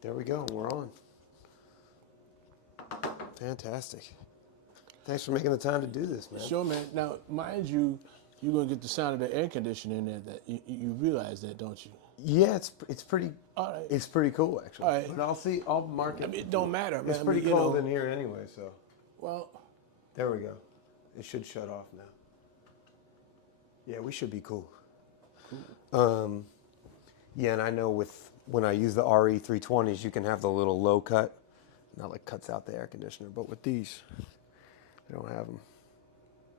There we go. We're on. Fantastic. Thanks for making the time to do this, man. Sure, man. Now, mind you, you're going to get the sound of the air conditioner in there. That you realize that, don't you? Yeah, it's pretty. All right. It's pretty cool, actually. All right. But I'll mark it. I mean, it don't matter, man. It's pretty cold in here anyway, so. Well, there we go. It should shut off now. Yeah, we should be cool. Yeah, and I know when I use the RE320s, you can have the little low cut, not like cuts out the air conditioner. But with these, I don't have them.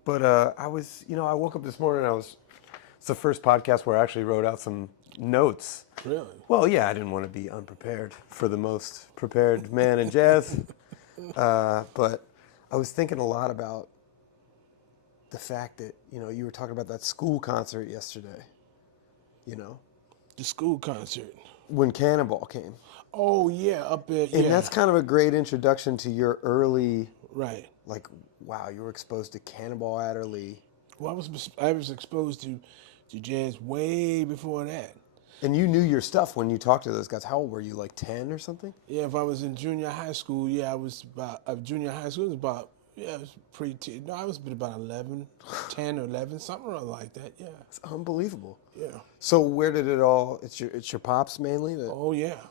But I woke up this morning. It's the first podcast where I actually wrote out some notes. really? Well, yeah, I didn't want to be unprepared for the most prepared man in jazz. But I was thinking a lot about the fact that, you were talking about that school concert yesterday, The school concert. when Cannonball came. Oh, yeah, up there. And Yeah. that's kind of a great introduction to your early, Right. like, wow, you were exposed to Cannonball Adderley. Well, I was exposed to jazz way before that. And you knew your stuff when you talked to those guys. How old were you, like 10 or something? Yeah, if I was in junior high school, I was about, junior high school was about, it was no, I was about 11, 10 or 11, something like that, yeah. It's unbelievable. Yeah. So where did it all, it's your pops mainly? Oh, yeah.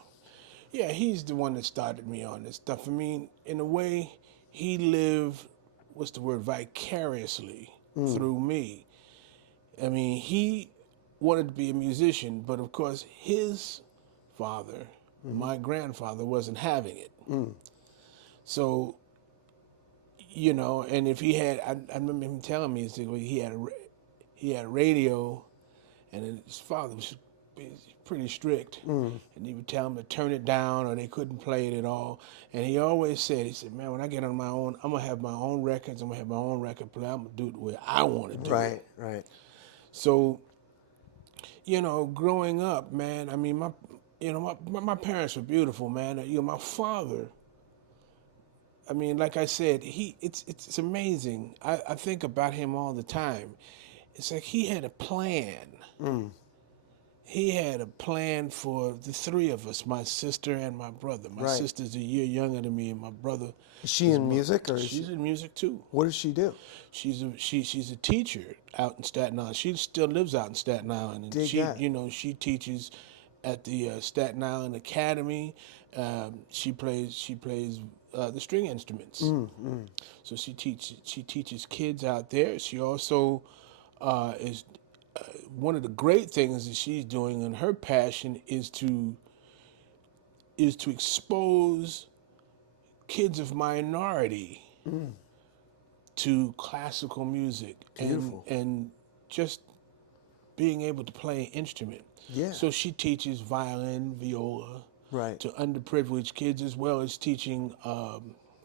Yeah, he's the one that started me on this stuff. I mean, in a way, he lived, what's the word, vicariously through me. I mean, he wanted to be a musician, but of course, his father, my grandfather, wasn't having it. So, and if he had, I remember him telling me, he had a radio, and his father was pretty strict, and he would tell them to turn it down or they couldn't play it at all. And he always said, man, when I get on my own, I'm gonna have my own records. I'm gonna have my own record player. I'm gonna do it the way I want to do it. Right. So, growing up, man, I mean, my parents were beautiful, man. My father, I mean, like I said, it's amazing. I think about him all the time. It's like he had a plan. He had a plan for the three of us, my sister and my brother. My sister's a year younger than me, and my brother. Is she in music, or she's in music too? What does she do? She's a teacher out in Staten Island. She still lives out in Staten Island, and she teaches at the Staten Island Academy. She plays the string instruments. So she teaches kids out there. She also is one of the great things that she's doing, and her passion is to expose kids of minority to classical music. Beautiful. And just being able to play an instrument. Yeah. So she teaches violin, viola, Right. to underprivileged kids, as well as teaching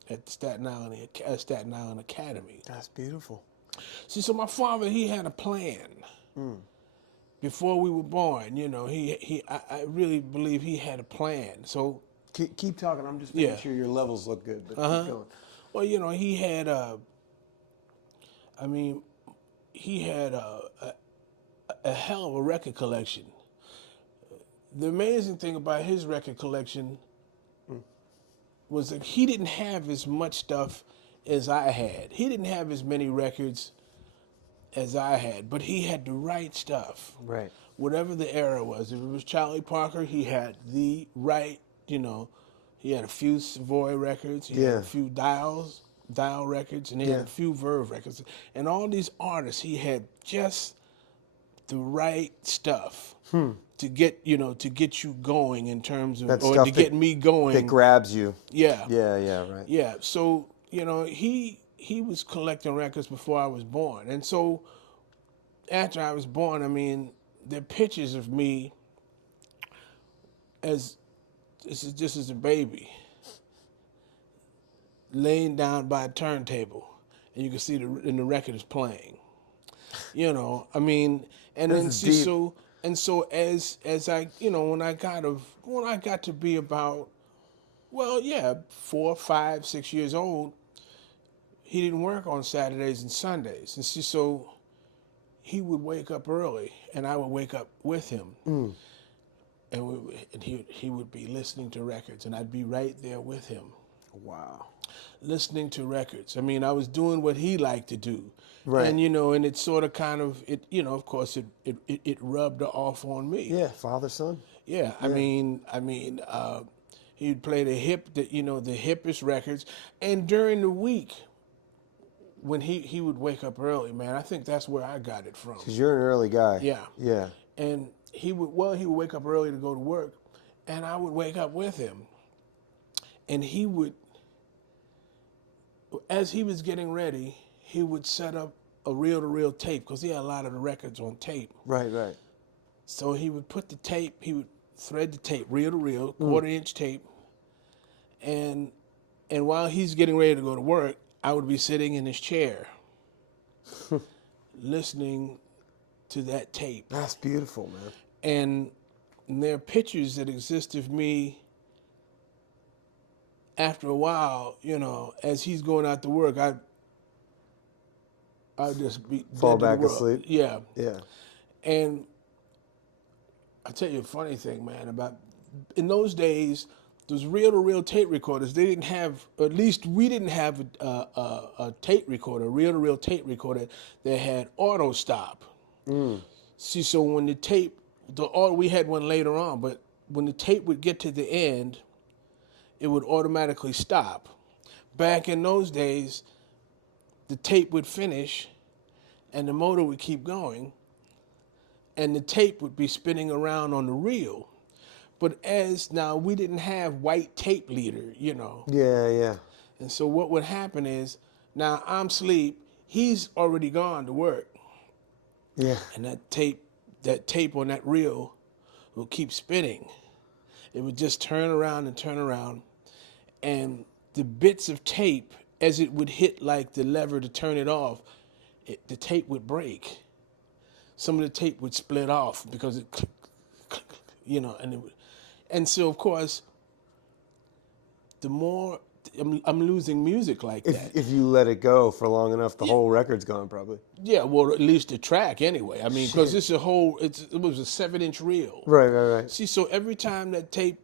at Staten Island Academy. That's beautiful. See, so my father, he had a plan. Before we were born, I really believe he had a plan. So Keep talking. I'm just making sure your levels look good, but keep going. well, he had he had a hell of a record collection. The amazing thing about his record collection was that he didn't have as much stuff as I had. He didn't have as many records as I had, but he had the right stuff. Right. Whatever the era was. If it was Charlie Parker, he had the right, he had a few Savoy records, he had a few Dial records, and he had a few Verve records. And all these artists, he had just the right stuff to get you going in terms of, That or stuff to get me going. That grabs you. Yeah. Yeah, right. Yeah. So, he was collecting records before I was born. And so after I was born, I mean, there are pictures of me as just as a baby, laying down by a turntable, and you can see the record is playing. I mean, and then see, so as I, when I got to be about, 4, 5, 6 years old, he didn't work on Saturdays and Sundays, and see, so he would wake up early, and I would wake up with him. and he would be listening to records, and I'd be right there with him. Wow. Listening to records. I mean, I was doing what he liked to do. Right. And, and it sort of kind of, of course, it rubbed off on me. Yeah, father, son. Yeah, I mean, he'd play the hippest records. And during the week, when he would wake up early, man, I think that's where I got it from. Because you're an early guy. Yeah. Yeah. And he would wake up early to go to work, and I would wake up with him. And he would, as he was getting ready, he would set up a reel-to-reel tape, because he had a lot of the records on tape. Right, right. So he would put the tape, he would thread the tape, reel-to-reel, quarter-inch tape, and while he's getting ready to go to work, I would be sitting in his chair, listening to that tape. That's beautiful, man. And there are pictures that exist of me after a while, as he's going out to work, I'd just be Fall dead to the back world. asleep? Yeah. Yeah. And I'll tell you a funny thing, man, about in those days, those reel-to-reel tape recorders, they didn't have, at least we didn't have a tape recorder, reel-to-reel tape recorder that had auto stop. See, so when the tape, we had one later on, but when the tape would get to the end, it would automatically stop. Back in those days, the tape would finish and the motor would keep going and the tape would be spinning around on the reel. But now we didn't have white tape leader, Yeah, yeah. And so what would happen is, now I'm asleep, he's already gone to work. Yeah. And that tape on that reel will keep spinning. It would just turn around and turn around. And the bits of tape, as it would hit like the lever to turn it off, the tape would break. Some of the tape would split off because it, and so of course, the more I'm losing music like that. If you let it go for long enough, the whole record's gone probably. Yeah, well, at least the track anyway. I mean, because it was a 7-inch reel. Right, right, right. See, so every time that tape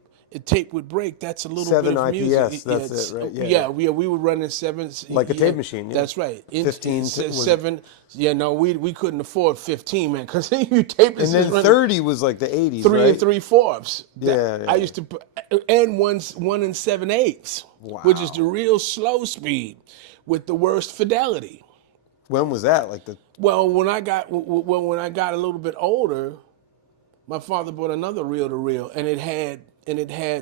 would break, that's a little 7 bit of IPS, music. that's it, right? Yeah, we were running 7. Like a tape machine, yeah. That's right. 15 7. Yeah, no, we couldn't afford 15, man, because you tape this. And then 30 was like the 80s, 3 right? and 3/4. Yeah. I used to put, and 1 and 7/8. Wow. Which is the real slow speed with the worst fidelity. When was that? Well, when I got a little bit older, my father bought another reel-to-reel, and it had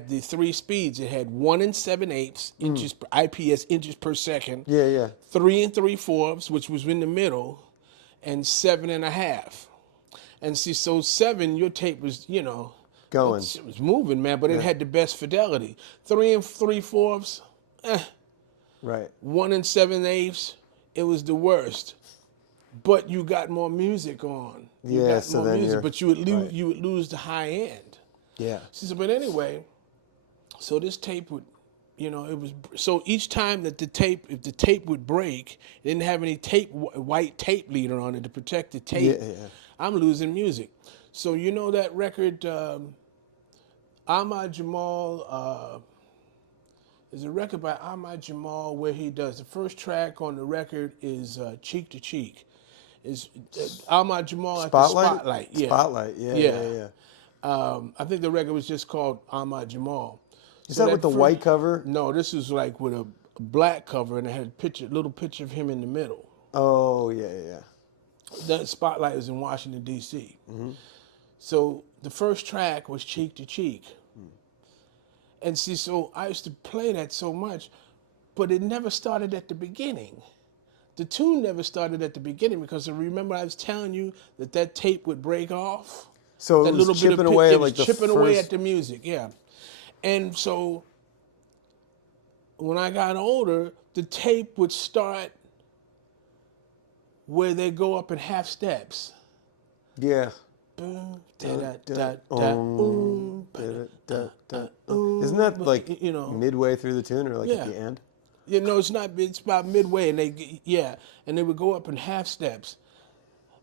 the 3 speeds. It had 1 and 7/8 inches IPS inches per second. Yeah, yeah. 3 and 3/4, which was in the middle, and 7.5. And see, so 7, your tape was, Going. it was moving, man, but it had the best fidelity. 3 and 3/4, Right. 1 and 7/8, it was the worst. But you got more music on. So then but you would lose the high end. Yeah. But anyway, so this tape would, it was, so each time that if the tape would break, it didn't have any white tape leader on it to protect the tape. Yeah. I'm losing music. So that record, Ahmad Jamal, there's a record by Ahmad Jamal where he does, the first track on the record is Cheek to Cheek. Is Ahmad Jamal at the Spotlight. Yeah. Spotlight, yeah. I think the record was just called Ahmad Jamal. Is that with the white cover? No, this was like with a black cover, and it had a little picture of him in the middle. Oh, yeah. That Spotlight was in Washington, D.C. Mm-hmm. So the first track was Cheek to Cheek. And see, so I used to play that so much, but it never started at the beginning. The tune never started at the beginning because remember I was telling you that tape would break off? So that it was chipping away like the chipping away at the music, yeah. And so when I got older, the tape would start where they go up in half steps. Yeah. Isn't that like midway through the tune or at the end? It's not. It's about midway, and they would go up in half steps.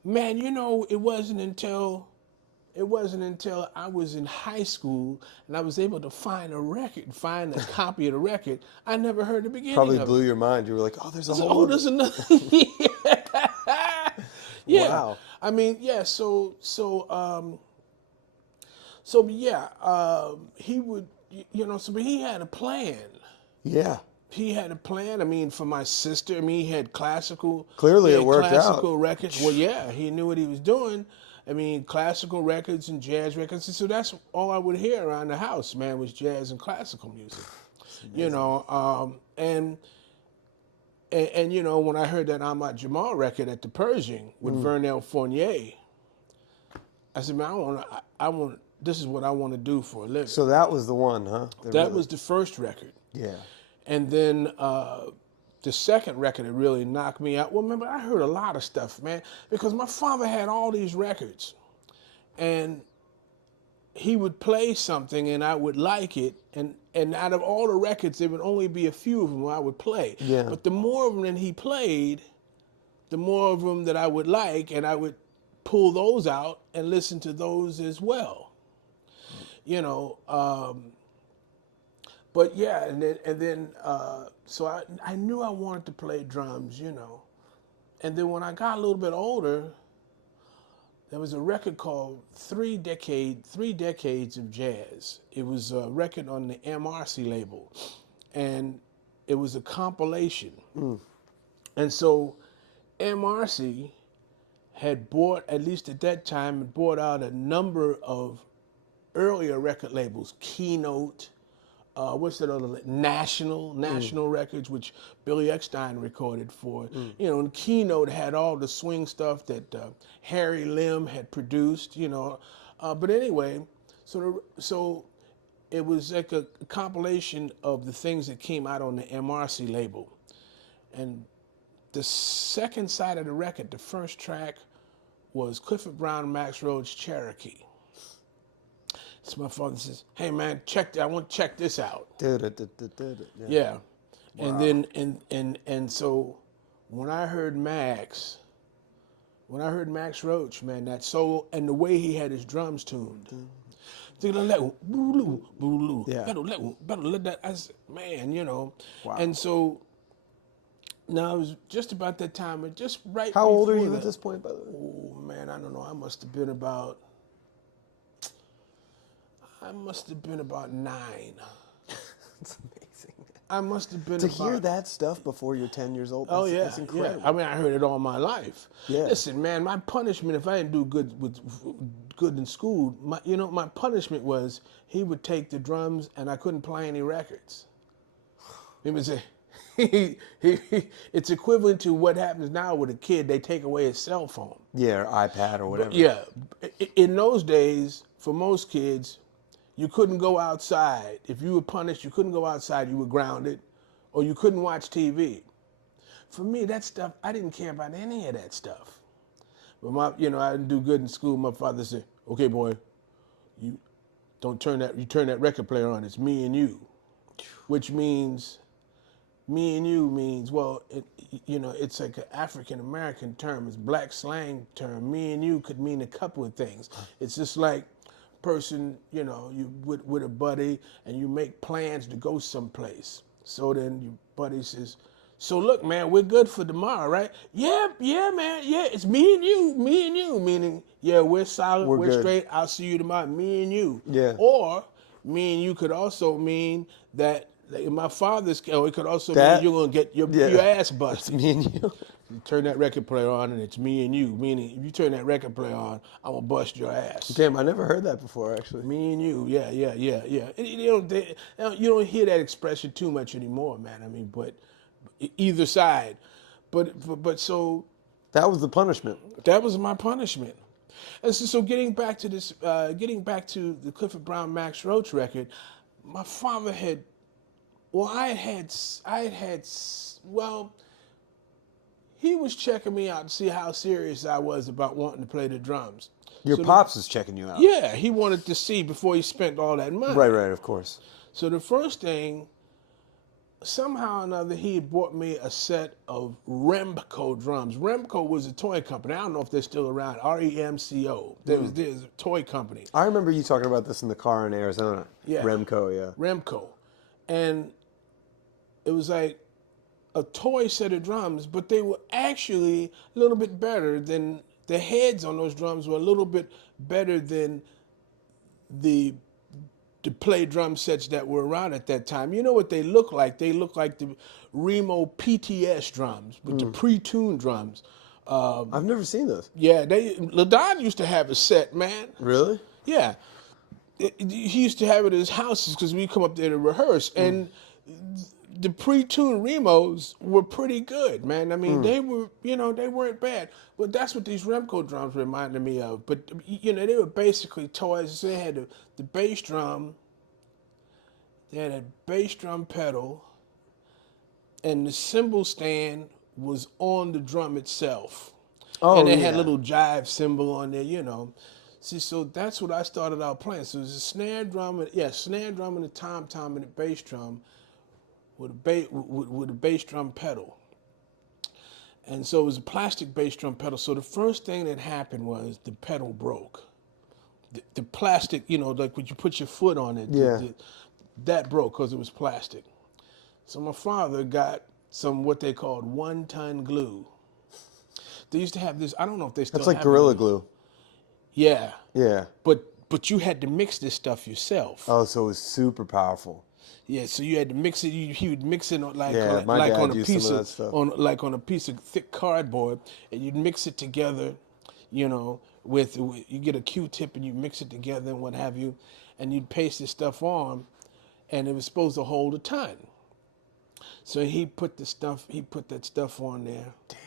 Man, it wasn't until it wasn't until I was in high school and I was able to find a copy of the record. I never heard the beginning Probably of blew it. your mind. You were like, oh, there's a I said, whole oh, other. there's another. Yeah. Wow. I mean, yeah. So yeah. He would, but he had a plan. Yeah. He had a plan. I mean, for my sister, I mean, he had classical. Clearly he it had worked classical out. records. Well, yeah, he knew what he was doing. I mean, classical records and jazz records. And so that's all I would hear around the house, man, was jazz and classical music. And when I heard that Ahmad Jamal record at the Pershing with Vernell Fournier, I said, man, I want. This is what I want to do for a living. So that was the one, huh? That was the first record. Yeah. And then the second record that really knocked me out. Well, remember, I heard a lot of stuff, man, because my father had all these records. And he would play something and I would like it. And out of all the records, there would only be a few of them I would play. Yeah. But the more of them that he played, the more of them that I would like, and I would pull those out and listen to those as well. But yeah, and then so I knew I wanted to play drums, And then when I got a little bit older, there was a record called Three Decades of Jazz. It was a record on the MRC label, and it was a compilation. And so MRC had bought, at least at that time, had bought out a number of earlier record labels, Keynote, what's that other, National Records, which Billy Eckstine recorded for. And Keynote had all the swing stuff that Harry Lim had produced, But anyway, so it was like a compilation of the things that came out on the MRC label. And the second side of the record, the first track, was Clifford Brown, Max Roach, Cherokee. So my father says, "Hey man, I want to check this out." Yeah. Wow. And then and so when I heard Max Roach, man, that soul and the way he had his drums tuned. Yeah. Better let that, I said, man, Wow. And so now it was just about that time, just right. How old are you that, at this point, by the way? Oh man, I don't know. I must have been about 9. That's amazing. I must have been to hear that stuff before you're 10 years old. Oh yeah, that's incredible. yeah. I mean, I heard it all my life. Yeah. Listen, man, my punishment if I didn't do good in school, my punishment was he would take the drums and I couldn't play any records. He would say, it's equivalent to what happens now with a kid. They take away his cell phone. Yeah, or iPad or whatever. But yeah, in those days, for most kids, you couldn't go outside. If you were punished, you couldn't go outside. You were grounded, or you couldn't watch TV. For me, that stuff, I didn't care about any of that stuff. But I didn't do good in school. My father said, "Okay, boy, you turn that record player on. It's me and you," which means, me and you means, well, it's like an African American term. It's black slang term. Me and you could mean a couple of things. It's just like person, you with a buddy and you make plans to go someplace. So then your buddy says, "So look, man, we're good for tomorrow, right?" Yeah, man, yeah, it's me and you, meaning, yeah, we're solid, we're good. Straight, I'll see you tomorrow, me and you. Yeah. Or me and you could also mean that, like in my father's case, it could also mean you're going to get your ass busted. It's me and you. You turn that record player on and it's me and you, meaning if you turn that record player on, I'm going to bust your ass. Damn, I never heard that before, actually. Me and you, yeah. You don't hear that expression too much anymore, man. I mean, but either side. But so... That was the punishment. That was my punishment. And so getting back to this, getting back to the Clifford Brown Max Roach record, my father had... Well, he was checking me out to see how serious I was about wanting to play the drums. Your pops is checking you out. Yeah, he wanted to see before he spent all that money. Right, of course. So the first thing, somehow or another, he had bought me a set of Remco drums. Remco was a toy company. I don't know if they're still around. REMCO. There's a toy company. I remember you talking about this in the car in Arizona. Yeah. Remco, yeah. Remco. And it was like a toy set of drums, but they were actually a little bit better than, the heads on those drums were a little bit better than the play drum sets that were around at that time. You know what they look like? They look like the Remo PTS drums, with the pre-tuned drums. I've never seen those. Yeah, LaDon used to have a set, man. Really? Yeah. He used to have it at his houses because we come up there to rehearse. And the pre-tuned Remos were pretty good, man. I mean, they were, they weren't bad. But that's what these Remco drums reminded me of. But, they were basically toys. They had the bass drum. They had a bass drum pedal. And the cymbal stand was on the drum itself. Oh, and it had a little jive cymbal on there, See, so that's what I started out playing. So it was a snare drum, snare drum and a tom-tom and a bass drum with a bass drum pedal. And so it was a plastic bass drum pedal. So the first thing that happened was the pedal broke. The plastic, like when you put your foot on it, that broke because it was plastic. So my father got some what they called 1-ton glue. They used to have this, I don't know if they still have it. That's like Gorilla Glue. Yeah. Yeah. But you had to mix this stuff yourself. Oh, so it was super powerful. Yeah, so you had to mix it. He would mix it on like on a piece on a piece of thick cardboard, and you'd mix it together. With you get a Q-tip and you mix it together and what have you, and you'd paste this stuff on, and it was supposed to hold a ton. So he put that stuff on there. Damn.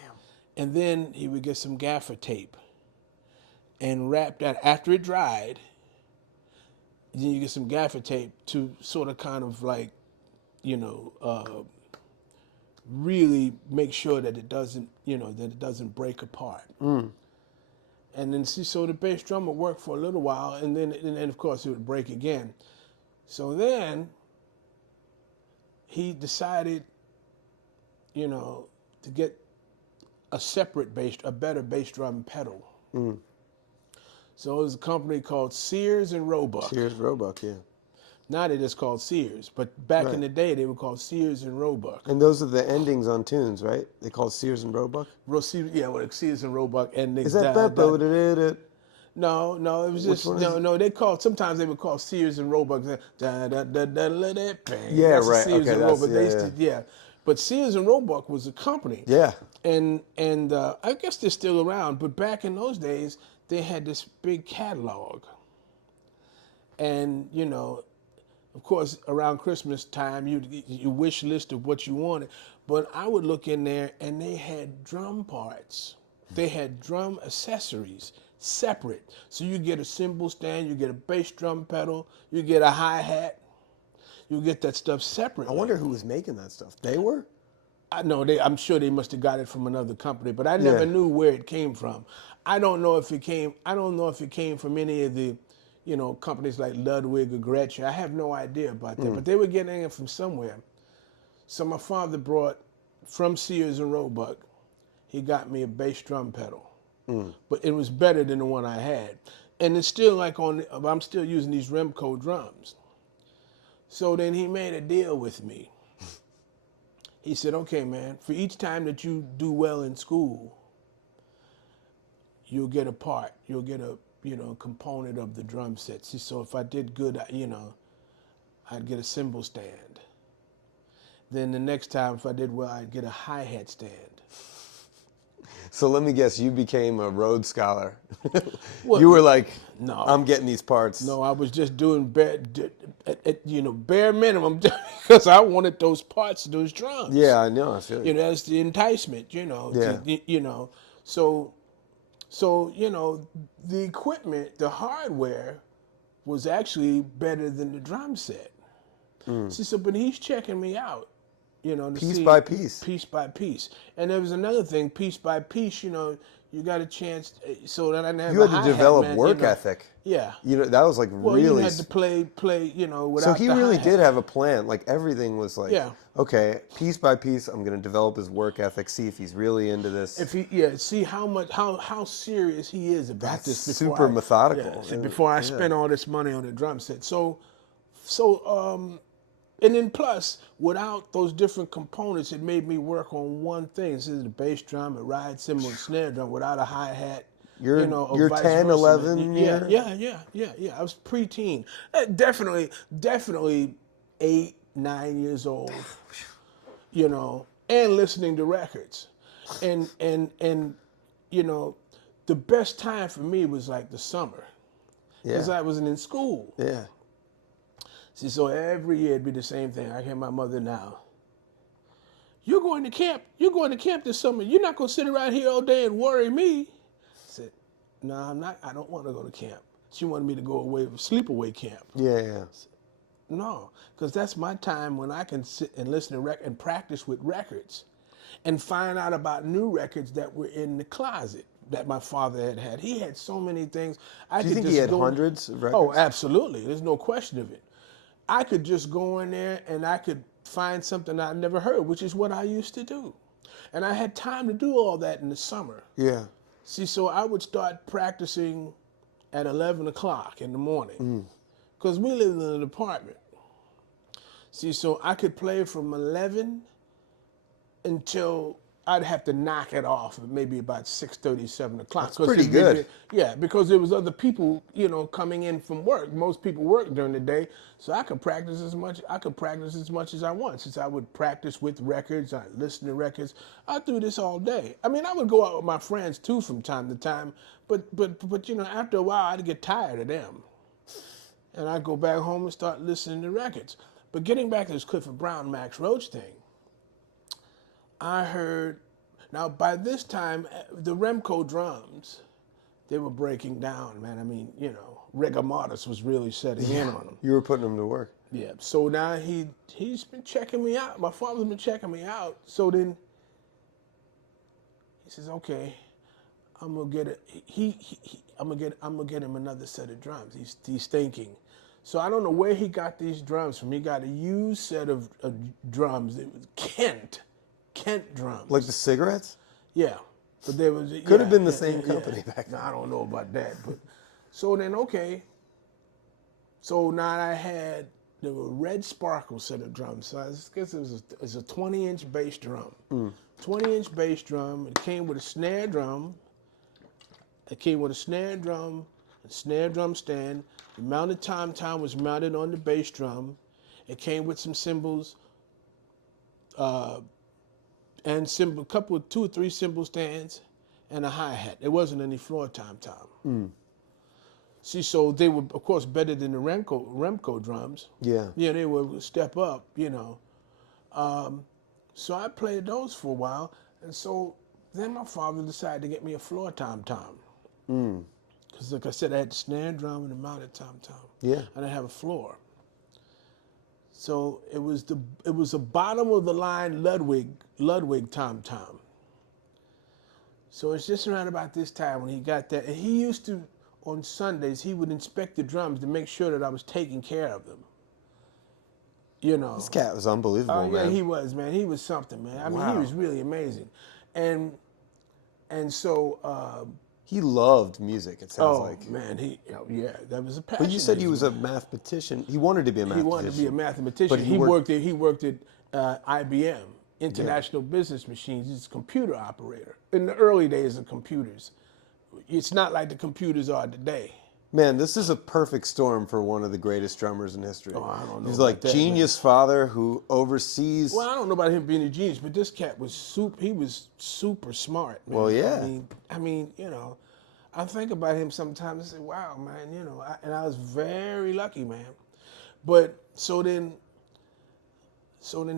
And then he would get some gaffer tape and wrap that after it dried. Then you get some gaffer tape to sort of kind of like, really make sure that it doesn't break apart. And then so the bass drum would work for a little while, and then of course it would break again. So then he decided, to get a better bass drum pedal. So it was a company called Sears and Roebuck. Sears Roebuck, yeah. Now they're just called Sears, but back in the day they were called Sears and Roebuck. And those are the endings on tunes, right? They call Sears and Roebuck? Sears and Roebuck endings. Is that that? No, it was just sometimes they would call Sears and Roebuck. Yeah, right. Sears and Roebuck. Yeah. But Sears and Roebuck was a company. Yeah. And I guess they're still around, but back in those days they had this big catalog. And of course, around Christmas time, you wish list of what you wanted. But I would look in there, and they had drum parts. They had drum accessories separate. So you get a cymbal stand, you get a bass drum pedal, you get a hi-hat. You get that stuff separate. I wonder who was making that stuff. They were? I'm sure they must have got it from another company, but I never knew where it came from. I don't know if it came from any of the companies like Ludwig or Gretsch. I have no idea about that, but they were getting it from somewhere. So my father brought, from Sears and Roebuck, he got me a bass drum pedal. But it was better than the one I had. And it's still I'm still using these Remco drums. So then he made a deal with me. He said, okay, man, for each time that you do well in school, you'll get a part. You'll get a component of the drum set. See, so if I did good, I'd get a cymbal stand. Then the next time, if I did well, I'd get a hi-hat stand. So let me guess, you became a Rhodes Scholar. Well, you were like, no, I'm getting these parts. No, I was just doing bare minimum because I wanted those parts, those drums. Yeah, I know. I feel you. That's the enticement. So the equipment, the hardware, was actually better than the drum set. See, so but he's checking me out, you know, to piece see by piece. piece by piece. And there was another thing, piece by piece, you know, you got a chance, so that I didn't have You a had to hi-hat, develop man, work you know. ethic. Yeah. You know, that was like Well, you really. had to play, you know, So without he the really hi-hat. did have a plan. Like everything was like, Yeah. okay, piece by piece, I'm going to develop his work ethic, see if he's really into this. If he, see how serious he is about That's this. super methodical. Yeah, before I spend all this money on the drum set. So, and then plus, without those different components, it made me work on one thing. This is the bass drum, a ride cymbal, and snare drum without a hi-hat. You're, You know, or you're vice 10, versa. 11 Yeah, year? yeah. I was preteen. Definitely 8, 9 years old. You know, and listening to records, and you know, the best time for me was like the summer, because Yeah. I wasn't in school. Yeah. See, so every year it'd be the same thing. I hear my mother now. You're going to camp. You're going to camp this summer. You're not going to sit around here all day and worry me. I said, no, I'm not. I don't want to go to camp. She wanted me to go away, sleepaway camp. Yeah. No, because that's my time when I can sit and listen to and practice with records and find out about new records that were in the closet that my father had. He had so many things. Do you think he had hundreds of records? Oh, absolutely. There's no question of it. I could just go in there and I could find something I'd never heard, which is what I used to do. And I had time to do all that in the summer. Yeah. See, so I would start practicing at 11 o'clock in the morning because we lived in an apartment. See, so I could play from 11 until I'd have to knock it off at maybe about 6:30, 7 o'clock. That's pretty good. Yeah, because there was other people, you know, coming in from work. Most people work during the day, so I could practice as much. I could practice as much as I want. Since I would practice with records, I listen to records. I do this all day. I mean, I would go out with my friends too from time to time, but you know, after a while, I'd get tired of them, and I'd go back home and start listening to records. But getting back to this Clifford Brown, Max Roach thing, I heard, now by this time, the Remco drums, they were breaking down, man. I mean, you know, rigor mortis was really setting in on them. You were putting them to work. Yeah, so now he's been checking me out. My father's been checking me out. So then he says, okay, I'm gonna get it. I'm gonna get him another set of drums. He's thinking. So I don't know where he got these drums from. He got a used set of drums. It was Kent drums. Like the cigarettes? Yeah, but there was Could have been the same company back then. I don't know about that, but so then okay. So now there were red sparkle set of drums. So I guess it was a 20-inch bass drum. 20-inch bass drum. It came with a snare drum. It came with a snare drum, a snare drum stand. The mounted tom-tom was mounted on the bass drum. It came with some cymbals, and cymbal, two or three cymbal stands, and a hi-hat. There wasn't any floor tom-tom. See, so they were, of course, better than the Remco drums. Yeah. Yeah, they were a step up, you know. So I played those for a while, and so then my father decided to get me a floor tom-tom. Because, like I said, I had the snare drum and the mounted tom-tom. Yeah. And I have a floor. So it was a bottom of the line Ludwig tom-tom. So it's just around about this time when he got that. And he used to, on Sundays, he would inspect the drums to make sure that I was taking care of them. You know. This cat was unbelievable, man. Yeah, he was, man. He was something, man. I mean, he was really amazing. And so he loved music, it sounds like. Oh, man, that was a passion. But you said he was a mathematician. He wanted to be a mathematician. He wanted to be a mathematician. But he worked at IBM, International Business Machines. He's a computer operator. In the early days of computers. It's not like the computers are today. Man, this is a perfect storm for one of the greatest drummers in history. Oh, I don't know. He's like genius father who oversees. Well, I don't know about him being a genius, but this cat was super smart, man. Well, yeah. I mean, you know, I think about him sometimes and say, wow, man, you know, and I was very lucky, man. But so then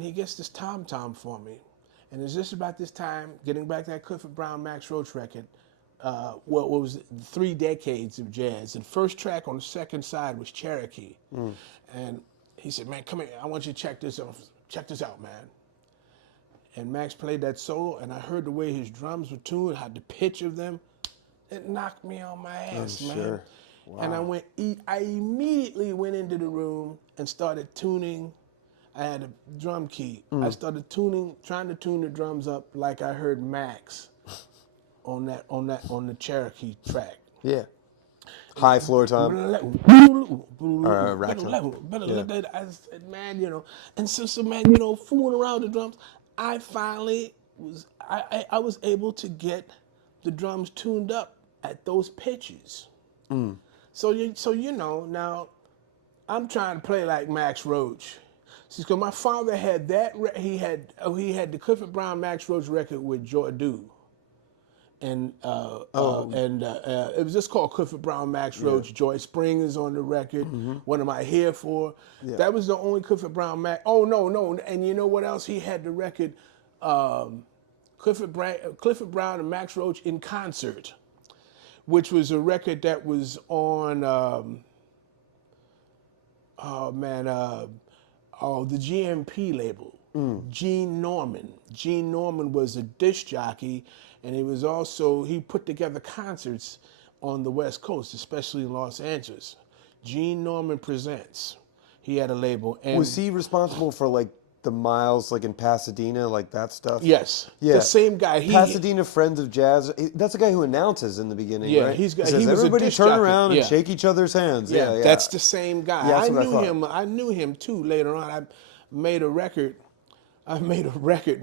he gets this tom-tom for me. And it's just about this time, getting back to that Clifford Brown Max Roach record, what was 3 decades of jazz. And first track on the second side was Cherokee. And he said, man, come here, I want you to check this out, man. and Max played that solo, and I heard the way his drums were tuned, had the pitch of them. It knocked me on my ass, man. Sure. Wow. And I immediately went into the room and started tuning. I had a drum key. I started trying to tune the drums up like I heard Max on the Cherokee track. Yeah. High floor tom. Rack tom. I said, man, and so man, fooling around with the drums, I finally I was able to get the drums tuned up at those pitches. So now I'm trying to play like Max Roach. Because my father had that, he had the Clifford Brown Max Roach record with Jordu. And it was just called Clifford Brown Max Roach. Yeah. Joy Spring is on the record. What am I here for? Yeah. That was the only Clifford Brown Max. Oh no! And you know what else? He had the record, Clifford Brown and Max Roach in concert, which was a record that was on. The GMP label. Gene Norman. Gene Norman was a disc jockey. And he put together concerts on the West Coast, especially in Los Angeles. Gene Norman Presents. He had a label. And was he responsible for like the miles like in Pasadena, like that stuff? Yes. Yeah. The same guy. Pasadena Friends of Jazz. That's the guy who announces in the beginning, yeah, right? He says, was everybody a disc turn jockey. around and shake each other's hands. Yeah, that's the same guy. Yeah, I knew him too later on. I made a record,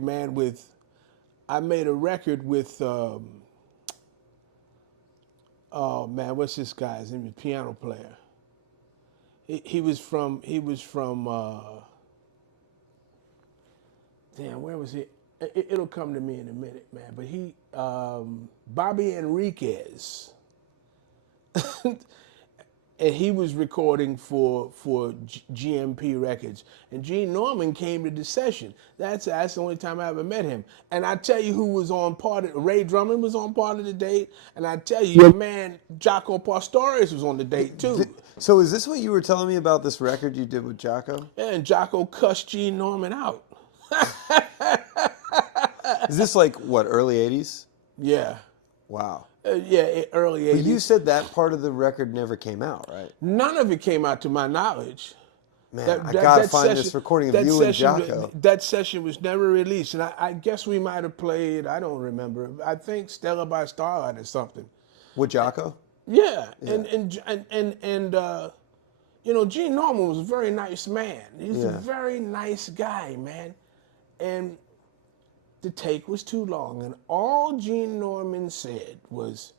man, with oh man, what's this guy's name? Piano player. He was from damn, where was he? It'll come to me in a minute, man. But Bobby Enriquez. And he was recording for GMP Records. And Gene Norman came to the session. That's the only time I ever met him. And I tell you who was on part of Ray Drummond was on part of the date. And I tell you, your man Jaco Pastorius was on the date too. So is this what you were telling me about this record you did with Jaco? Yeah, and Jaco cussed Gene Norman out. Is this like what, early 80s? Yeah. Wow. Early 80s. But you said that part of the record never came out, right? None of it came out to my knowledge. Man, I gotta find this recording of you and Jaco. That session was never released, and I guess we might have played, I don't remember, I think Stella by Starlight or something. With Jaco? Yeah. And Gene Norman was a very nice man. He's a very nice guy, man. And the take was too long, and all Gene Norman said was,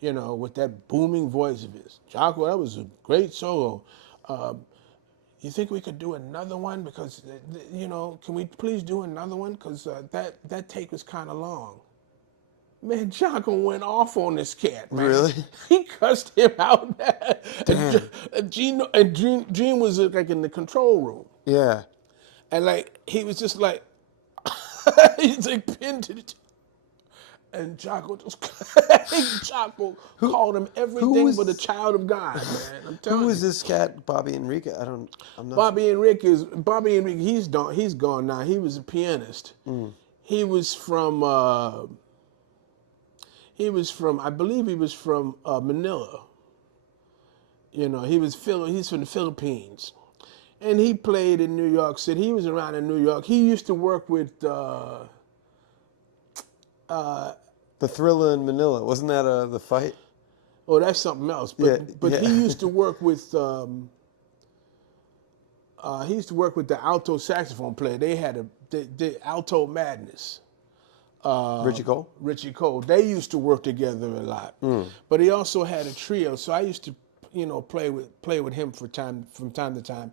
with that booming voice of his, Jaco, that was a great solo. You think we could do another one? Because, can we please do another one? Because that take was kind of long. Man, Jaco went off on this cat, man. Really? He cussed him out. Damn. Gene was like in the control room. Yeah. And like, he was just like, he's like pinned to the and Jaco called him everything but a child of God, man. I'm telling you. Who was this cat, Bobby Enrique? I'm not Bobby Enrique, he's gone now. He was a pianist. He was from I believe he was from Manila. He's from the Philippines. And he played in New York City. He was around in New York. He used to work with The Thriller in Manila. Wasn't that the fight? Oh, that's something else. But he used to work with the alto saxophone player. They had the Alto Madness. Richie Cole? Richie Cole. They used to work together a lot. But he also had a trio. So I used to, play with him from time to time.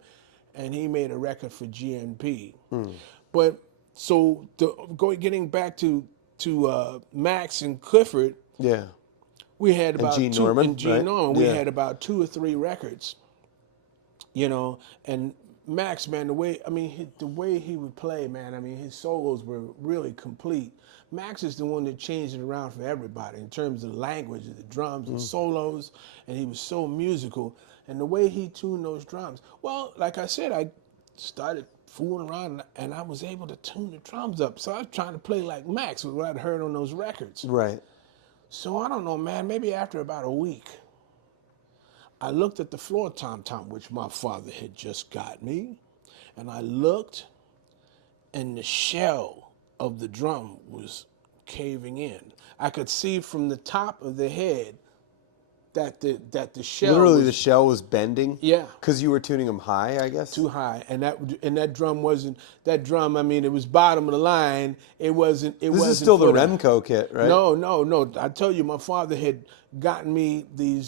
And he made a record for GNP. But so getting back to Max and Clifford. Yeah. We had about Gene Norman. We had about 2 or 3 records. And Max, man, the way he would play, man, his solos were really complete. Max is the one that changed it around for everybody in terms of the language of the drums and solos, and he was so musical. And the way he tuned those drums, well, like I said, I started fooling around, and I was able to tune the drums up. So I was trying to play like Max, what I'd heard on those records. Right. So I don't know, man, maybe after about a week, I looked at the floor tom-tom, which my father had just got me, and I looked, and the shell of the drum was caving in. I could see from the top of the head that the shell Literally, was, the shell was bending. Yeah. Because you were tuning them high, I guess. too high, and that drum wasn't that drum. I mean, it was bottom of the line. It wasn't. This is still the Remco kit, right? No. I tell you, my father had gotten me the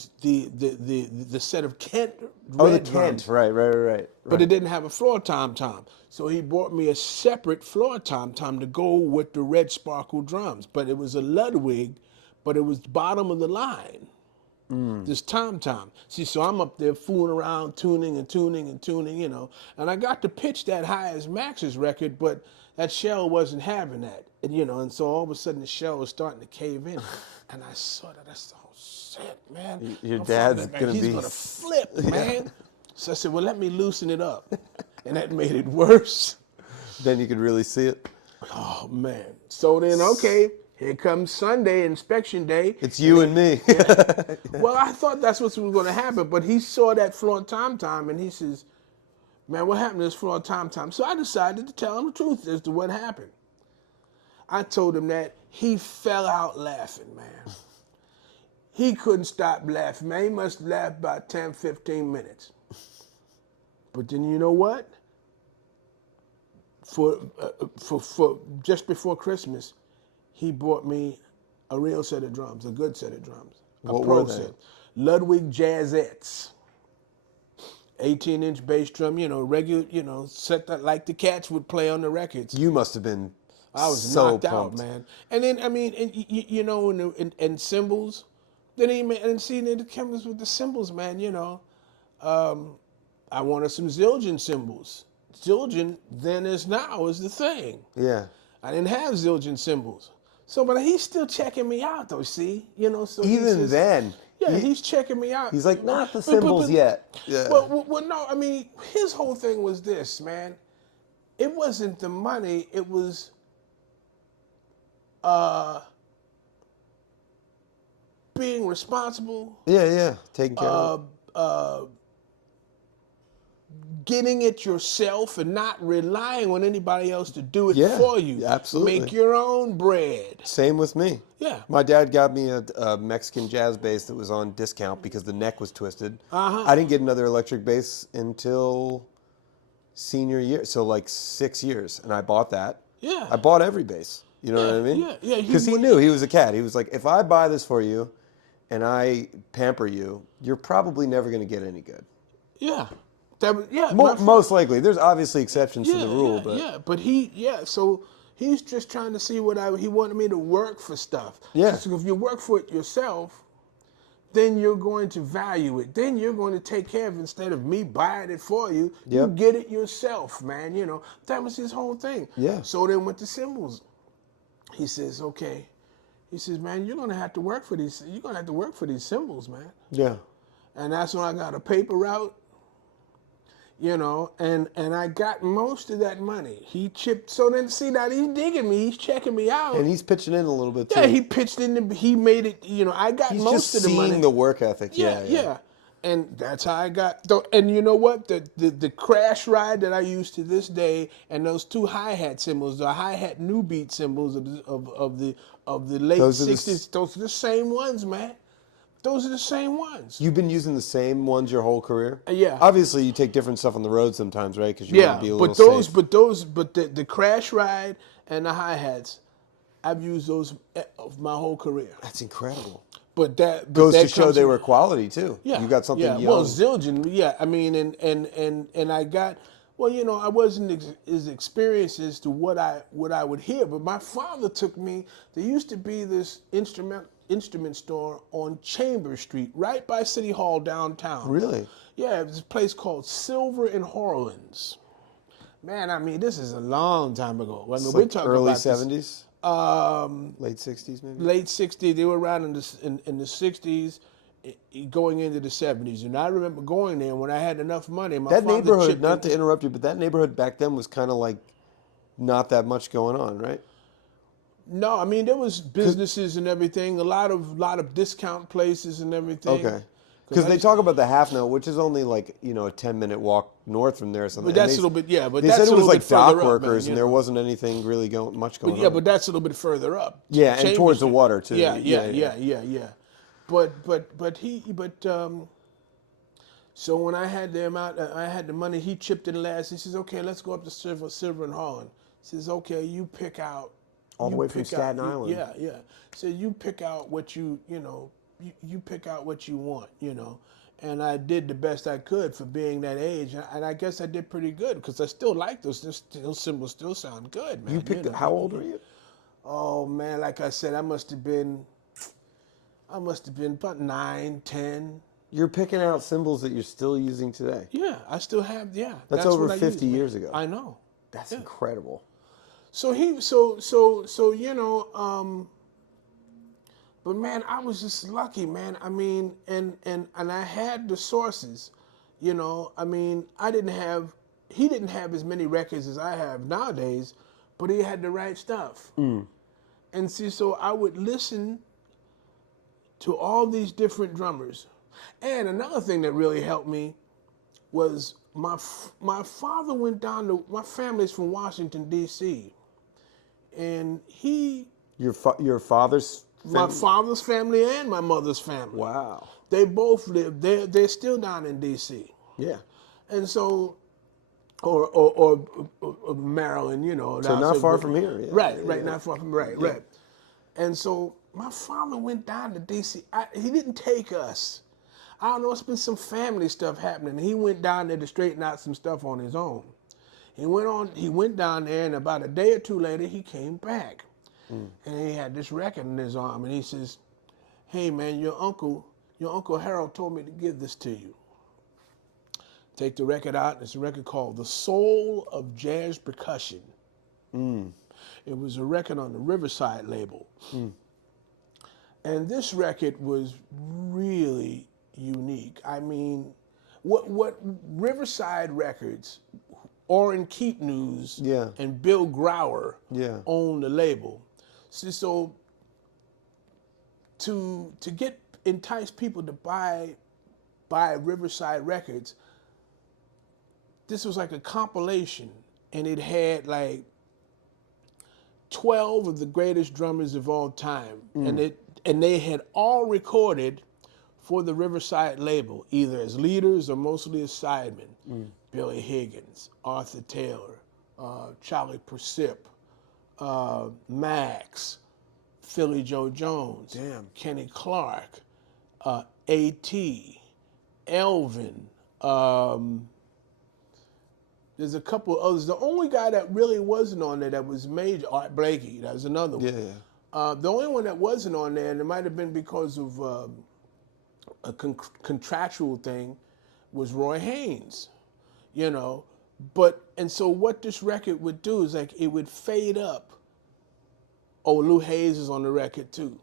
set of Kent red the drums. Kent, right. But it didn't have a floor tom-tom. So he bought me a separate floor tom-tom to go with the red sparkle drums. But it was a Ludwig, but it was bottom of the line. This tom-tom. See, so I'm up there fooling around, tuning, you know. And I got to pitch that high as Max's record, but that shell wasn't having that. And, you know, and so all of a sudden the shell was starting to cave in. And I saw that. I said, oh, shit, man. Your dad's going to be... He's going to flip, man. So I said, well, let me loosen it up. And that made it worse. Then you could really see it. Oh, man. So then, okay, here comes Sunday, inspection day. It's you and me. Yeah. Well, I thought that's what was going to happen, but he saw that floor tom-tom, and he says, man, what happened to this floor tom-tom? So I decided to tell him the truth as to what happened. I told him that. He fell out laughing, man. He couldn't stop laughing, man. He must laugh about 10, 15 minutes. But then you know what? For just before Christmas, he bought me a real set of drums, a good set of drums. What were they? Set. Ludwig Jazzettes. 18-inch bass drum, you know, regular, you know, set that like the Cats would play on the records. You must have been I was so knocked pumped. out, man. And then, I mean, you know, and cymbals. Then he made, and see, the chemicals with the cymbals, man, you know. I wanted some Zildjian cymbals. Zildjian, then as now, is the thing. Yeah. I didn't have Zildjian cymbals. So, but he's still checking me out, though, see? You know, so Even then. Yeah, he's checking me out. He's like, not the cymbals yet. Yeah. Well, no, I mean, his whole thing was this, man. It wasn't the money, it was being responsible. Yeah. Taking care of it. Getting it yourself and not relying on anybody else to do it for you. Absolutely. Make your own bread. Same with me. Yeah. My dad got me a Mexican jazz bass that was on discount because the neck was twisted. I didn't get another electric bass until senior year, so like 6 years, and I bought that. Yeah. I bought every bass. You know what I mean? Yeah. Because he knew, he was a cat. He was like, if I buy this for you and I pamper you, you're probably never going to get any good. Yeah. Most likely. There's obviously exceptions to the rule, but so he's just trying to see he wanted me to work for stuff. Yeah. So if you work for it yourself, then you're going to value it. Then you're going to take care of it instead of me buying it for you. You get it yourself, man. You know, that was his whole thing. Yeah. So then with the cymbals, he says, okay. He says, man, you're going to have to work for these. You're going to have to work for these cymbals, man. Yeah. And that's when I got a paper route. You know, and I got most of that money. He chipped. So then, see, now he's digging me. He's checking me out. And he's pitching in a little bit, too. Yeah, he pitched in. He made it, you know, I got most of the money. He's just seeing the work ethic. Yeah. And that's how I got. And you know what? The crash ride that I use to this day, and those two hi-hat cymbals, the hi-hat new beat cymbals of the late 60s, those are the same ones, man. Those are the same ones. You've been using the same ones your whole career? Yeah. Obviously, you take different stuff on the road sometimes, right? Because you want to be a little safe. But the crash ride and the hi-hats, I've used those of my whole career. That's incredible. But that goes to show they were quality too. Yeah. You got something young. Well, Zildjian, I mean, and I got. Well, you know, I wasn't as experienced as to what I would hear, but my father took me. There used to be this instrument store on Chambers Street, right by City Hall downtown. Really? Yeah, it was a place called Silver and Orrin's. Man, I mean, this is a long time ago. I mean, It's we're like talking early about 70s? Late 60s, maybe? Late 60s. They were around in the 60s, going into the 70s. And I remember going there when I had enough money. My That father neighborhood, chipped not in. to interrupt you, but that neighborhood back then was kind of like not that much going on, right? No, I mean there was businesses and everything, a lot of discount places and everything. Okay. Because they talk about the Half Note, which is only like, a 10-minute walk north from there or something. But that's a little bit, yeah. But they that's said a it was little like bit further dock up, workers, man, and there wasn't anything really much going yeah, on. but that's a little bit further up. Yeah, and towards the Chambersburg. water too. Yeah. But so when I had them out, I had the money. He chipped in last. He says, "Okay, let's go up to Silver and Holland." He says, "Okay, you pick out." All the way from Staten Island. Yeah. So you pick out what you pick out what you want, And I did the best I could for being that age, and I guess I did pretty good because I still like those. Those cymbals still sound good, man. You picked. How old were you? Oh man, like I said, I must have been about 9, 10. You're picking out symbols that you're still using today. Yeah, I still have. Yeah, that's over 50 years ago. I know. That's incredible. So but man, I was just lucky, man. I mean, and I had the sources, I mean, he didn't have as many records as I have nowadays, but he had the right stuff. And see, so I would listen to all these different drummers. And another thing that really helped me was my father went down to, my family's from Washington, D.C., and your father's family? My father's family and my mother's family. Wow. They both live. They're still down in D.C. Yeah. And so, or Maryland, So not far from here. Yeah. Right, not far from right. And so my father went down to D.C. He didn't take us. I don't know. It's been some family stuff happening. He went down there to straighten out some stuff on his own. He went down there, and about a day or two later, he came back. And he had this record in his arm, and he says, "Hey man, your uncle Harold told me to give this to you." Take the record out. It's a record called "The Soul of Jazz Percussion." It was a record on the Riverside label. And this record was really unique. I mean, what Riverside Records, Orrin Keepnews, and Bill Grauer owned the label. So to entice people to buy Riverside Records, this was like a compilation, and it had like 12 of the greatest drummers of all time, and they had all recorded for the Riverside label, either as leaders or mostly as sidemen. Billy Higgins, Arthur Taylor, Charlie Persip, Max, Philly Joe Jones, Kenny Clark, A.T., Elvin. There's a couple others. The only guy that really wasn't on there that was major, Art Blakey, that was another one. The only one that wasn't on there, and it might have been because of a contractual thing, was Roy Haynes, And so what this record would do is like it would fade up. Oh, Lou Hayes is on the record too.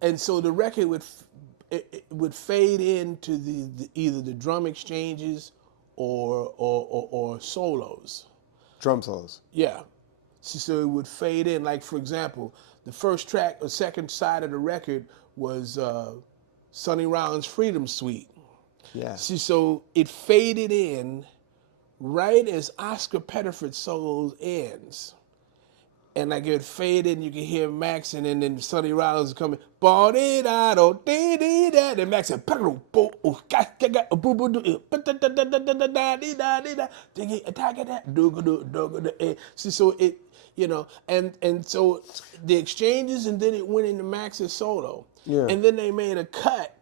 And so the record would fade into either the drum exchanges or solos. Drum solos. Yeah. So it would fade in. Like, for example, the first track, or second side of the record was Sonny Rollins' Freedom Suite. Yeah. See, so it faded in right as Oscar Pettiford's solo ends. And like it faded in, you can hear Max, and then Sonny Rollins coming, ba-dee-da-do-dee-dee-da, and Max said, see, so it, and so the exchanges, and then it went into Max's solo. Yeah. And then they made a cut.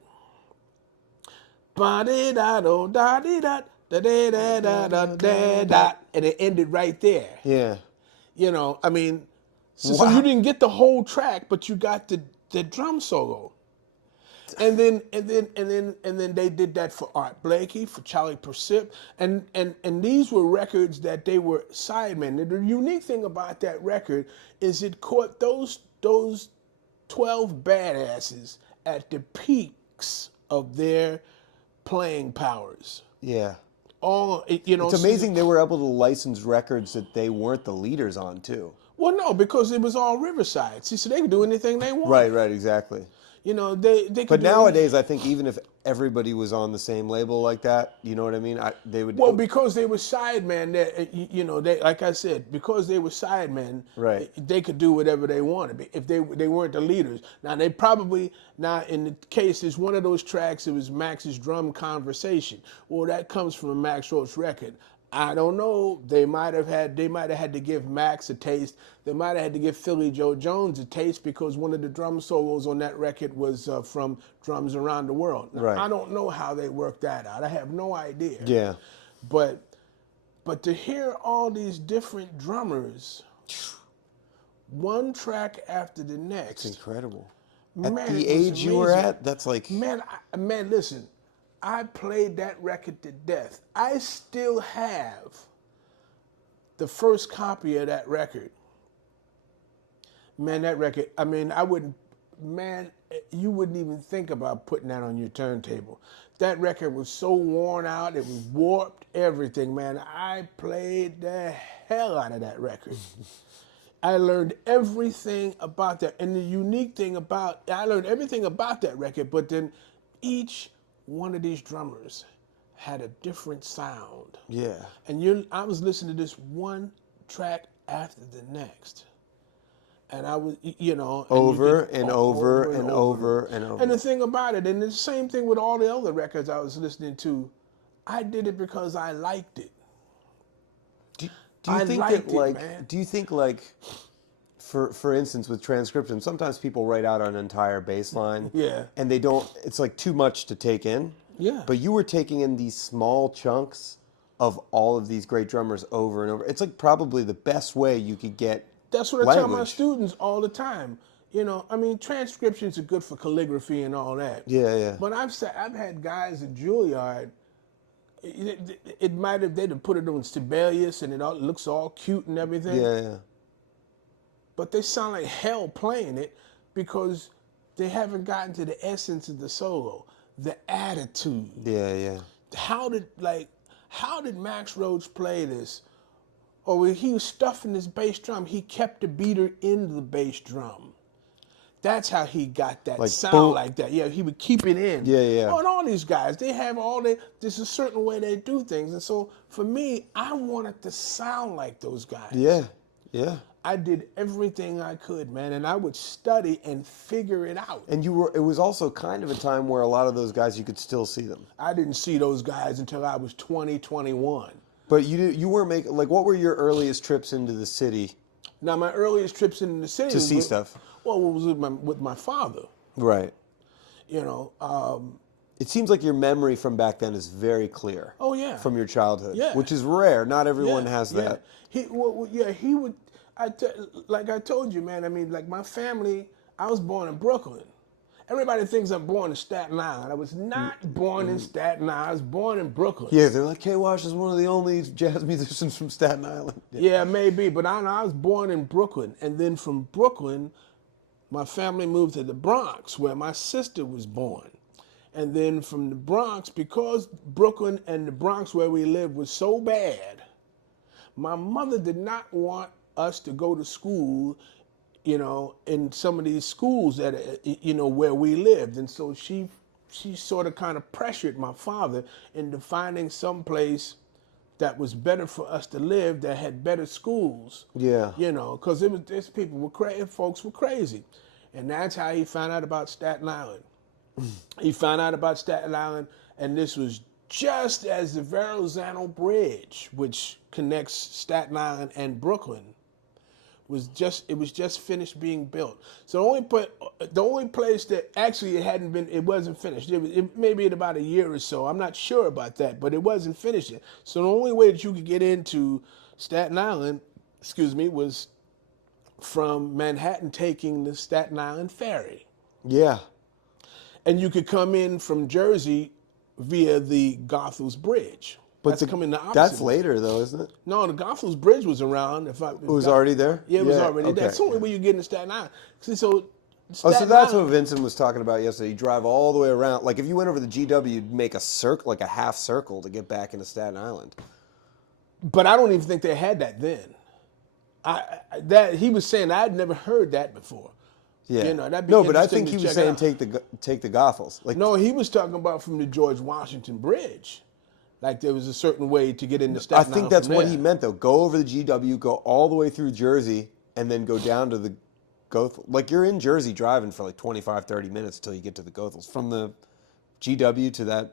Ba-dee-da-do-da-dee-da, da-dee-da-da-da-da-da, and it ended right there. Yeah. I mean, so you didn't get the whole track, but you got the drum solo. And then they did that for Art Blakey, for Charlie Persip, and these were records that they were sidemen. And the unique thing about that record is it caught those 12 badasses at the peaks of their playing powers. Yeah. It's amazing they were able to license records that they weren't the leaders on, too. Well, no, because it was all Riverside. See, so they could do anything they want. Right, exactly. They could. But nowadays, I think even if everybody was on the same label like that, you know what I mean? They would. Well, because they were sidemen, they like I said, because they were sidemen, right? They could do whatever they wanted if they weren't the leaders. Now in the case, there's one of those tracks. It was Max's drum conversation. Well, that comes from a Max Roach record. I don't know. They might have had to give Max a taste. They might have had to give Philly Joe Jones a taste because one of the drum solos on that record was from Drums Around the World. Now, right. I don't know how they worked that out. I have no idea. Yeah. But to hear all these different drummers, one track after the next. It's incredible. Man, at the age you were at, that's like. Man, listen. I played that record to death. I still have the first copy of that record. Man, that record, you wouldn't even think about putting that on your turntable. That record was so worn out, it was warped, everything, man. I played the hell out of that record. I learned everything about that. And the unique thing I learned everything about that record, but then each one of these drummers had a different sound. Yeah. And I was listening to this one track after the next. And I was, over and over. And the thing about it, and the same thing with all the other records I was listening to, I did it because I liked it. Do you think for instance, with transcription, sometimes people write out an entire bass line. Yeah. And it's like too much to take in. Yeah. But you were taking in these small chunks of all of these great drummers over and over. It's like probably the best way you could get. That's what I tell my students all the time. Transcriptions are good for calligraphy and all that. Yeah. But I've had guys at Juilliard, they'd have put it on Sibelius and it looks all cute and everything. Yeah. But they sound like hell playing it because they haven't gotten to the essence of the solo, the attitude. Yeah. How did Max Roach play this? Or when he was stuffing his bass drum, he kept the beater in the bass drum. That's how he got that sound boom. Like that. Yeah, he would keep it in. Yeah. Oh, and all these guys, there's a certain way they do things. And so for me, I wanted to sound like those guys. Yeah. I did everything I could, man, and I would study and figure it out. And it was also kind of a time where a lot of those guys, you could still see them. I didn't see those guys until I was 20, 21. But you weren't making, what were your earliest trips into the city? Now, my earliest trips into the city to see stuff. Well, it was with my father. Right. It seems like your memory from back then is very clear. Oh yeah. From your childhood. Yeah. Which is rare. Not everyone has that. He would. Like I told you, man. My family. I was born in Brooklyn. Everybody thinks I'm born in Staten Island. I was not born in Staten Island. I was born in Brooklyn. Yeah, they're like, K-Wash is one of the only jazz musicians from Staten Island. Yeah, maybe, but I was born in Brooklyn. And then from Brooklyn, my family moved to the Bronx, where my sister was born. And then from the Bronx, because Brooklyn and the Bronx where we lived was so bad, my mother did not want us to go to school, in some of these schools that, where we lived. And so she sort of kind of pressured my father into finding some place that was better for us to live, that had better schools. Yeah. Because folks were crazy. And that's how he found out about Staten Island. He found out about Staten Island, and this was just as the Verrazano Bridge, which connects Staten Island and Brooklyn, was just finished being built. So the only place that actually it wasn't finished. It maybe in about a year or so. I'm not sure about that, but it wasn't finished yet. So the only way that you could get into Staten Island, was from Manhattan taking the Staten Island ferry. Yeah. And you could come in from Jersey via the Goethals Bridge. But that's later, though, isn't it? No, the Goethals Bridge was around. It was already there? Yeah, it was already there. That's the only way you get into Staten Island. So Oh, so Staten that's what Island. Vincent was talking about yesterday. You drive all the way around. Like if you went over the GW, you'd make a circle, like a half circle, to get back into Staten Island. But I don't even think they had that then. That he was saying I'd never heard that before. Yeah. You know, that'd be No, but I interesting think to he was check saying out. take the Goethals. Like No, he was talking about from the George Washington Bridge. Like there was a certain way to get into I Staten think Island that's from what there. he meant though. Go over the GW, go all the way through Jersey, and then go down to the Goethals. Like you're in Jersey driving for like 25, 30 minutes till you get to the Goethals. From the GW to that.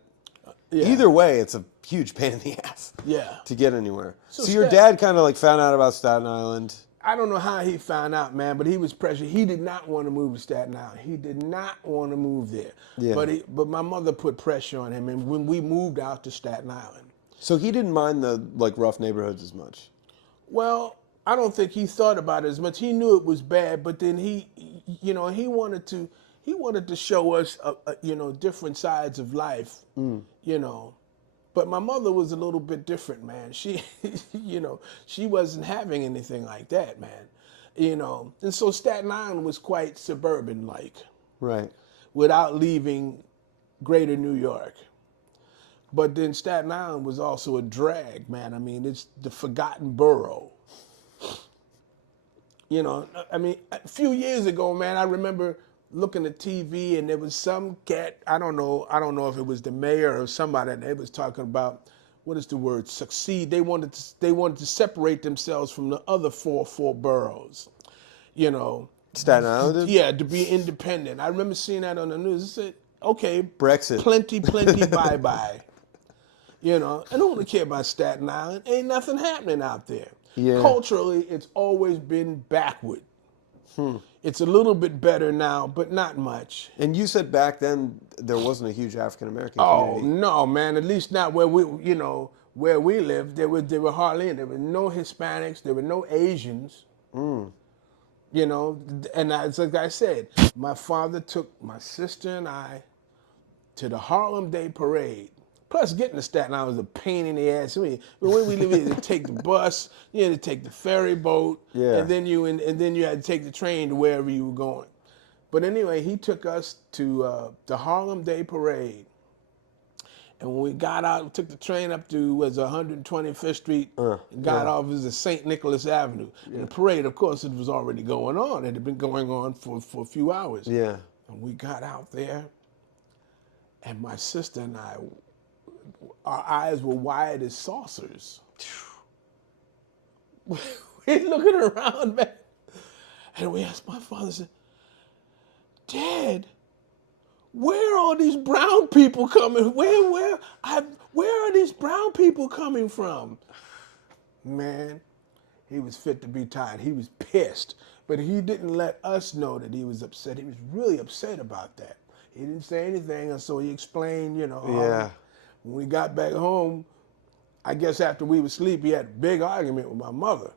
Yeah. Either way, it's a huge pain in the ass. Yeah. To get anywhere. So, So your dad kind of like found out about Staten Island. I don't know how he found out, man, but he was pressured. He did not want to move to Staten Island. He did not want to move there. Yeah. But my mother put pressure on him, and when we moved out to Staten Island. So he didn't mind the like rough neighborhoods as much. Well, I don't think he thought about it as much. He knew it was bad, but then he wanted to show us, different sides of life, you know. But my mother was a little bit different, man. She, she wasn't having anything like that, man. And so Staten Island was quite suburban-like. Right. Without leaving greater New York. But then Staten Island was also a drag, man. I mean, it's the forgotten borough. A few years ago, man, I remember looking at TV and there was some cat, I don't know if it was the mayor or somebody, and they was talking about, what is the word, succeed. They wanted to separate themselves from the other four boroughs, Staten Island? Yeah, to be independent. I remember seeing that on the news. I said, okay, Brexit. Plenty, bye-bye. I don't really care about Staten Island. Ain't nothing happening out there. Yeah. Culturally, it's always been backward. It's a little bit better now, but not much. And you said back then there wasn't a huge African American Oh community. no, man! At least not where we lived. There were hardly any. There were no Hispanics. There were no Asians. And as like I said, my father took my sister and I to the Harlem Day Parade. Plus, getting to Staten Island was a pain in the ass. I mean, when we lived here, you had to take the bus, you had to take the ferry boat, and then you had to take the train to wherever you were going. But anyway, he took us to the Harlem Day Parade. And when we got out, we took the train up to 125th Street, and got off as St. Nicholas Avenue. And the parade, of course, it was already going on. It had been going on for a few hours. Yeah. And we got out there, and my sister and I, our eyes were wide as saucers. We're looking around, man. And we asked my father, said, Dad, where are all these brown people coming? Where are these brown people coming from? Man, he was fit to be tied. He was pissed. But he didn't let us know that he was upset. He was really upset about that. He didn't say anything, and so he explained, Yeah. When we got back home, I guess after we were asleep, he had a big argument with my mother.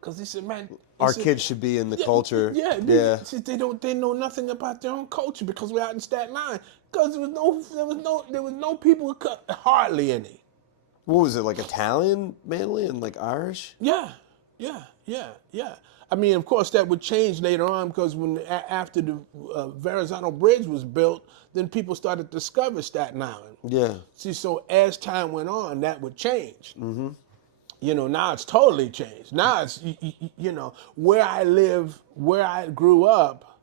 Because he said, man, Our kids should be in the culture. Yeah. He said they know nothing about their own culture because we're out in Staten Island. Because there was no people, hardly any. What was it, like Italian mainly and like Irish? Yeah. I mean, of course, that would change later on because after the Verrazano Bridge was built, then people started to discover Staten Island. Yeah. See, so as time went on, that would change. Mm-hmm. Now it's totally changed. Now it's, where I live, where I grew up,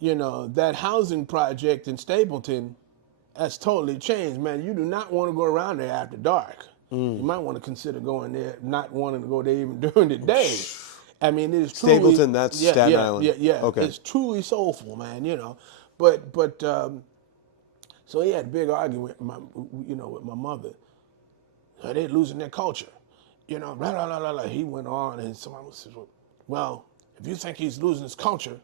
that housing project in Stapleton, that's totally changed, man. You do not want to go around there after dark. You might want to consider going there, not wanting to go there even during the day. I mean, it is truly Stapleton, that's Staten Island. Yeah. Okay. It's truly soulful, man. But so he had a big argument, with my mother. They're losing their culture, blah blah blah blah. He went on, and someone said, "Well, if you think he's losing his culture,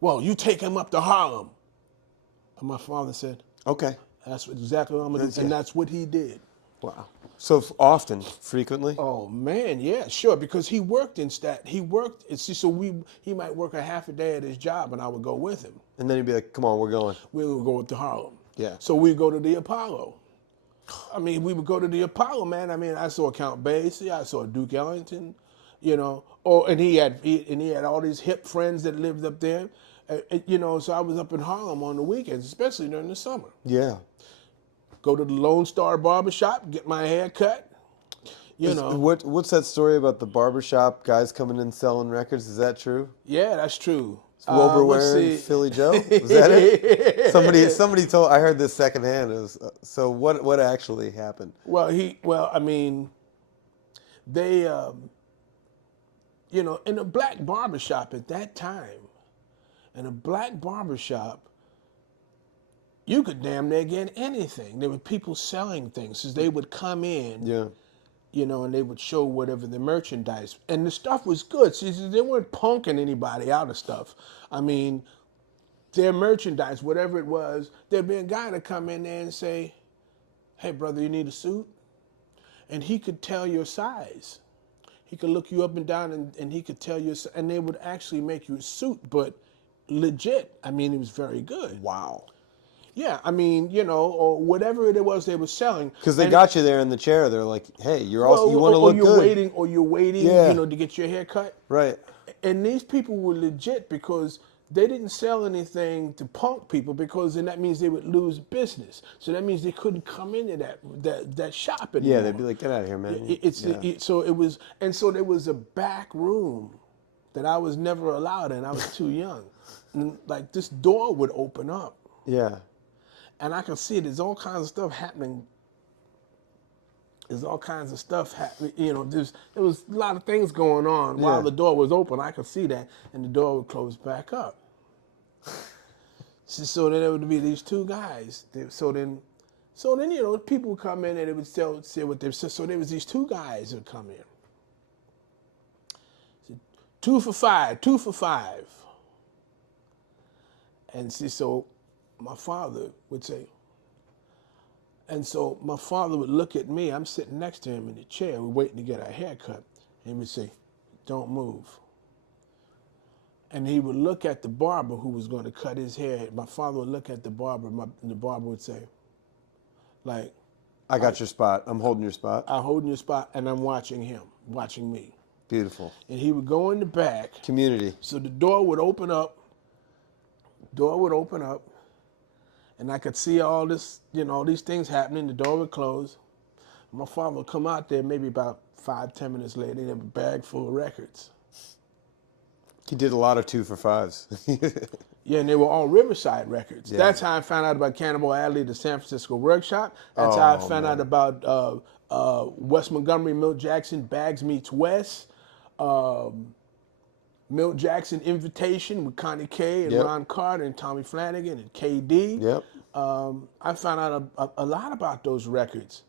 well, you take him up to Harlem." And my father said, Okay. "That's exactly what I'm gonna do," and that's what he did. Wow. So often, frequently? Oh man, yeah, sure. Because he worked in Staten. He might work a half a day at his job, and I would go with him. And then he'd be like, come on, we're going. We would go to Harlem. Yeah. So we'd go to the Apollo. I mean, we would go to the Apollo, man. I mean, I saw Count Basie, I saw Duke Ellington, you know. Or and he had all these hip friends that lived up there, you know. So I was up in Harlem on the weekends, especially during the summer. Yeah. Go to the Lone Star Barbershop, get my hair cut, you know. What's that story about the barbershop guys coming in selling records? Is that true? Yeah, that's true. Wilbur Let's Ware and see. Philly Joe? Was that it? Somebody told. I heard this secondhand. It was, so what actually happened? Well, I mean, they, you know, in a black barbershop at that time, in a black barbershop, you could damn near get anything. There were people selling things. So they would come in, Yeah. you know, and they would show whatever the merchandise. And the stuff was good. See, they weren't punking anybody out of stuff. I mean, their merchandise, whatever it was, there'd be a guy to come in there and say, hey, brother, you need a suit? And he could tell your size. He could look you up and down and he could tell you, and they would actually make you a suit, but legit. I mean, it was very good. Wow. Yeah, I mean, you know, or whatever it was they were selling. Because they got you there in the chair. They're like, hey, you want to look good. Or you're waiting, Yeah. you know, to get your hair cut. Right. And these people were legit because they didn't sell anything to punk people, because then that means they would lose business. So that means they couldn't come into that shop anymore. Yeah, they'd be like, get out of here, man. So it was, and so there was a back room that I was never allowed in. I was too young. And like this door would open up. Yeah. And I can see there's all kinds of stuff happening. There's all kinds of stuff happening. You know, there was a lot of things going on while the door was open. I could see that, and the door would close back up. So then there would be these two guys. So then, you know, people would come in and they would say what they said. So there was these two guys that would come in. So, 2 for $5, 2 for $5. And see, so my father would say, and so my father would look at me. I'm sitting next to him in the chair. We're waiting to get our hair cut. And he would say, don't move. And he would look at the barber who was going to cut his hair. My father would look at the barber, and the barber would say, like, I got your spot. I'm holding your spot. I'm holding your spot, and I'm watching him, watching me. Beautiful. And he would go in the back. Community. So the door would open up. And I could see all this, you know, all these things happening. The door would close. My father would come out there maybe about 5-10 minutes later. He'd have a bag full of records. He did a lot of 2 for $5s. Yeah, and they were all Riverside records. Yeah. That's how I found out about Cannibal Adderley, the San Francisco Workshop. That's how I found out about West Montgomery, Milt Jackson, Bags Meets West. Milt Jackson Invitation with Connie Kay and Ron Carter and Tommy Flanagan and KD. Yep. I found out a lot about those records.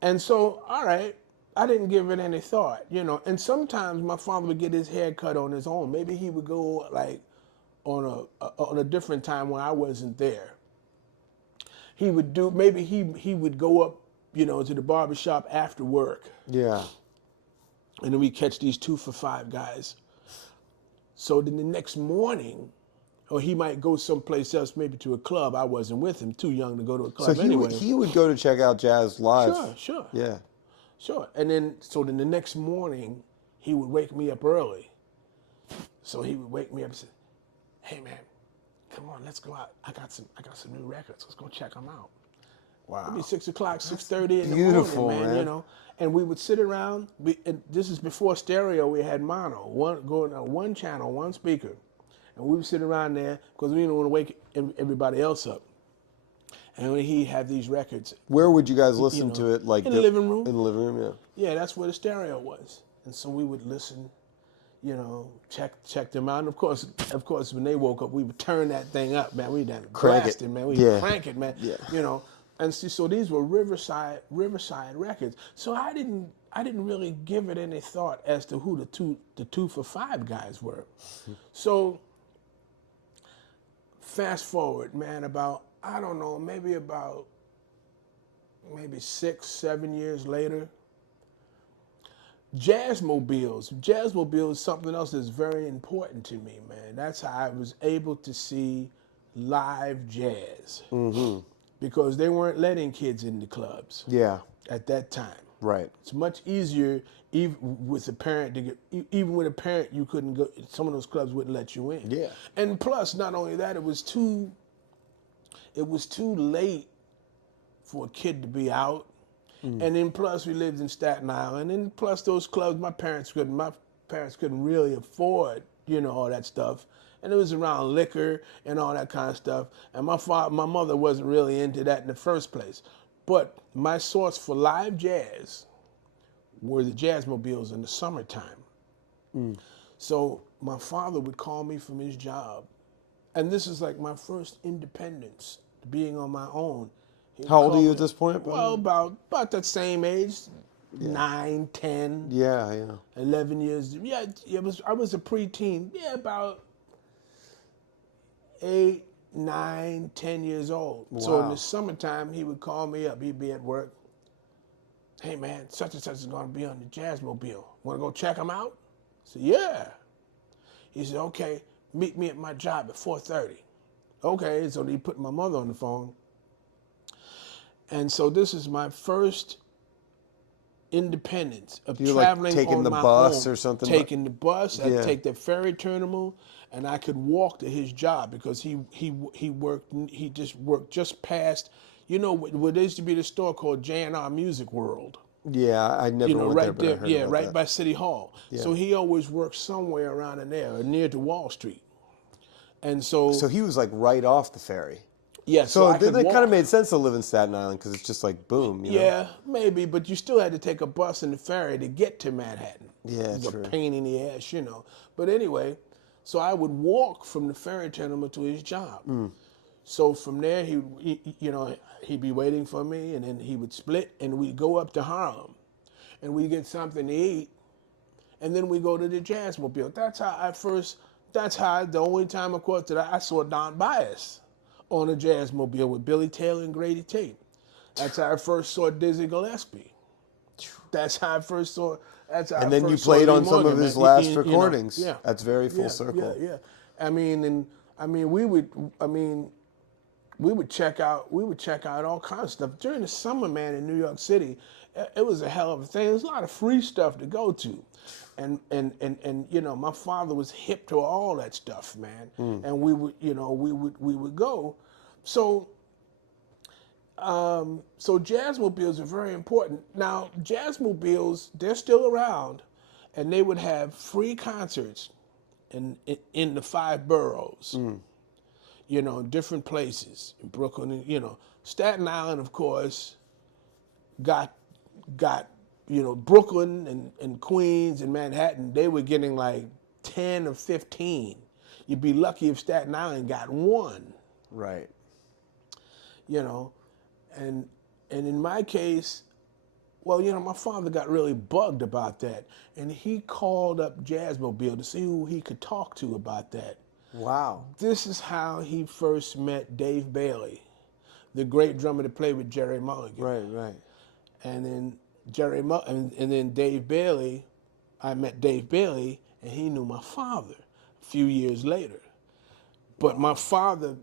And so, all right, I didn't give it any thought, you know. And sometimes my father would get his hair cut on his own. Maybe he would go like on a different time when I wasn't there. He would do, maybe he would go up, you know, to the barbershop after work. Yeah. And then we catch these 2 for $5 guys. So then the next morning, or he might go someplace else, maybe to a club. I wasn't with him, too young to go to a club anyway. He would go to check out jazz live. Sure. Yeah. Sure. And then, so then the next morning, he would wake me up early. So he would wake me up and say, hey man, come on, let's go out. I got some new records. Let's go check them out. Wow. It'd be 6 o'clock, 6:30 in the beautiful, morning, man, you know. And we would sit around, and this is before stereo, we had mono, one channel, one speaker. And we would sit around there because we didn't want to wake everybody else up. And he'd have these records. Where would you guys listen to it? Like in the living room. In the living room, yeah. Yeah, that's where the stereo was. And so we would listen, you know, check them out. And of course, when they woke up, we would turn that thing up, man. We done blast it, man. We crank it, man. Yeah. You know. And so these were Riverside records. So I didn't really give it any thought as to who the 2 for $5 guys were. So fast forward, man, about, I don't know, maybe 6-7 years later, Jazzmobiles. Jazzmobile is something else that's very important to me, man. That's how I was able to see live jazz. Mm-hmm. Because they weren't letting kids in the clubs. Yeah. At that time. Right. It's much easier, even with a parent to get. Even with a parent, you couldn't go. Some of those clubs wouldn't let you in. Yeah. And plus, not only that, it was too late for a kid to be out. And then plus, we lived in Staten Island, and plus those clubs, my parents couldn't really afford, all that stuff. And it was around liquor and all that kind of stuff. And my mother wasn't really into that in the first place. But my source for live jazz were the Jazzmobiles in the summertime. So my father would call me from his job. And this is like my first independence, being on my own. How old are you at this point? Well, about that same age, 9, 10. Yeah. 11 years. Yeah, I was a preteen. Yeah, about 8, 9, 10 years old. Wow. So in the summertime, he would call me up. He'd be at work. Hey, man, such and such is going to be on the Jazzmobile. Want to go check him out? I said, yeah. He said, okay, meet me at my job at 4:30. Okay, so he put my mother on the phone. And so this is my first independence of like traveling taking on the my bus own. or something? Taking the bus, I'd Yeah. take the ferry terminal, and I could walk to his job because he just worked just past, what there used to be the store called J&R Music World. Yeah, I never went right there, but there, I heard yeah, about right that. by City Hall. Yeah. So he always worked somewhere around in there, or near to Wall Street. And so he was like right off the ferry. yeah, So I could that kind of walk. made sense to live in Staten Island because it's just like boom, you know? Yeah, maybe, but you still had to take a bus and the ferry to get to Manhattan. Yeah, It was true. a pain in the ass, But anyway, so I would walk from the ferry terminal to his job. So from there, he'd be waiting for me, and then he would split, and we'd go up to Harlem, and we'd get something to eat, and then we go to the Jazzmobile. That's how the only time, of course, that I saw Don Bias on a Jazzmobile with Billy Taylor and Grady Tate. That's how I first saw Dizzy Gillespie. That's how I first saw. That's how And I then first you saw played Lee on some Morgan, of his man. last recordings. Yeah. That's very full circle. Yeah. We would check out all kinds of stuff during the summer, man. In New York City, it was a hell of a thing. There's a lot of free stuff to go to, and my father was hip to all that stuff, man. And we would go. So Jazzmobiles are very important. Now, Jazzmobiles, they're still around, and they would have free concerts in the 5 boroughs, different places, in Brooklyn, Staten Island, of course, got Brooklyn and Queens and Manhattan, they were getting like 10 or 15. You'd be lucky if Staten Island got 1. Right. And in my case, well, my father got really bugged about that, and he called up Jazzmobile to see who he could talk to about that. Wow. This is how he first met Dave Bailey, the great drummer that played with Jerry Mulligan. Right. And then and then Dave Bailey, I met Dave Bailey, and he knew my father a few years later. But my father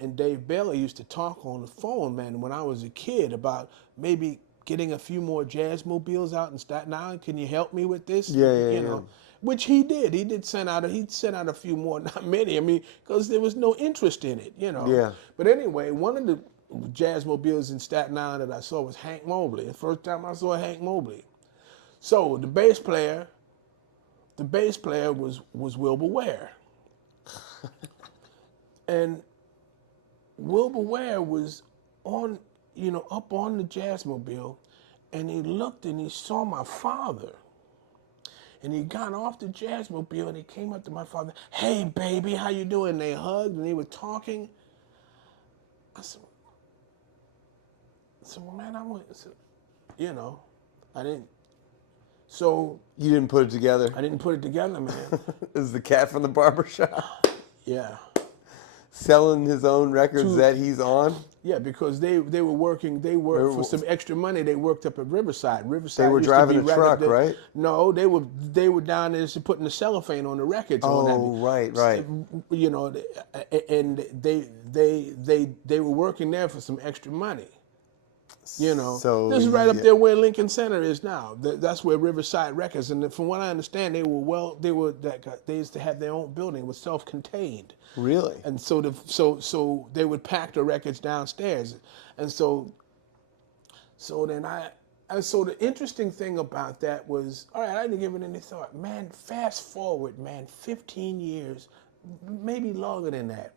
and Dave Bailey used to talk on the phone, man, when I was a kid about maybe getting a few more Jazzmobiles out in Staten Island. Can you help me with this? Yeah. Which he did. He'd sent out a few more, not many. I mean, because there was no interest in it, Yeah. But anyway, one of the Jazzmobiles in Staten Island that I saw was Hank Mobley. The first time I saw Hank Mobley. So the bass player was Wilbur Ware. And Wilbur Ware was on, up on the Jazzmobile, and he looked and he saw my father. And he got off the Jazzmobile and he came up to my father. Hey, baby, how you doing? They hugged and they were talking. I said, well, man, I didn't. So. You didn't put it together? I didn't put it together, man. This is the cat from the barbershop. Yeah. Selling his own records that he's on? Yeah, because they worked for some extra money. They worked up at Riverside. They were driving a truck, right? No, they were down there just putting the cellophane on the records. Oh, right. And they were working there for some extra money. You know, So this is right up there where Lincoln Center is now. That's where Riverside Records, and from what I understand, they used to have their own building. It was self-contained. Really? And so they would pack the records downstairs, and so the interesting thing about that was, all right, I didn't give it any thought. Man, fast forward, man, 15 years, maybe longer than that.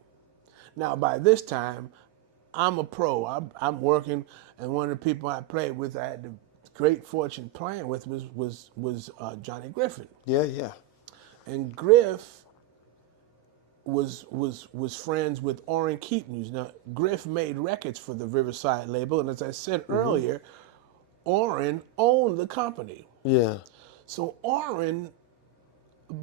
Now, by this time, I'm a pro. I'm working, and one of the people I played with, I had the great fortune playing with was Johnny Griffin. Yeah, yeah. And Griff was friends with Orrin Keepnews. Now, Griff made records for the Riverside label, and as I said earlier, Orrin owned the company. Yeah. So Orrin,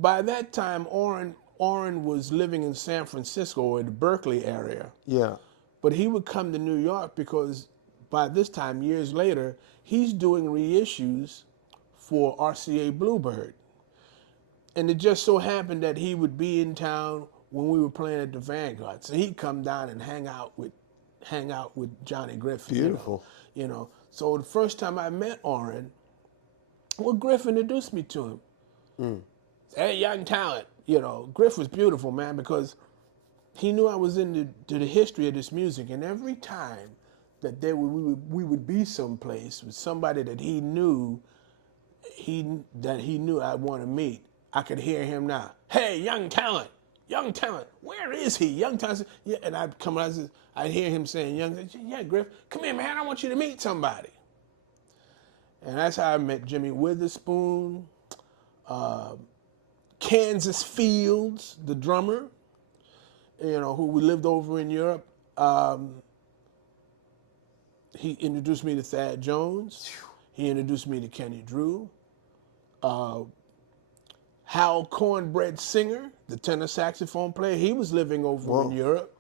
by that time, Orrin was living in San Francisco or the Berkeley area. Yeah. But he would come to New York because by this time, years later, he's doing reissues for RCA Bluebird. And it just so happened that he would be in town when we were playing at the Vanguard. So he'd come down and hang out with Johnny Griffin. Beautiful. You know. So the first time I met Orrin, well, Griff introduced me to him. Hey, young talent. You know, Griff was beautiful, man, because he knew I was into the history of this music, and every time that we would be someplace with somebody that he knew I'd want to meet, I could hear him now. Hey, young talent, where is he? Young talent, yeah. And I'd come out, I'd hear him saying, yeah, Griff, come here, man, I want you to meet somebody. And that's how I met Jimmy Witherspoon, Kansas Fields, the drummer, you know, who lived over in Europe. He introduced me to Thad Jones. He introduced me to Kenny Drew. Hal Cornbread Singer, the tenor saxophone player, he was living over in Europe.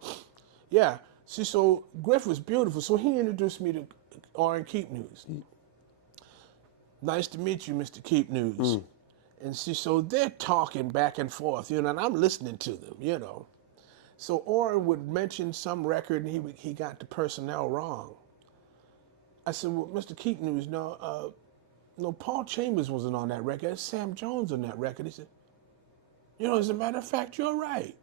Yeah. See, so Griff was beautiful. So he introduced me to Orrin Keepnews. Nice to meet you, Mr. Keepnews. And see, so they're talking back and forth, you know, and I'm listening to them, you know. So Orrin would mention some record, and he got the personnel wrong. I said, well, Mr. Keepnews, no, Paul Chambers wasn't on that record. It's Sam Jones on that record. He said, you know, as a matter of fact, you're right.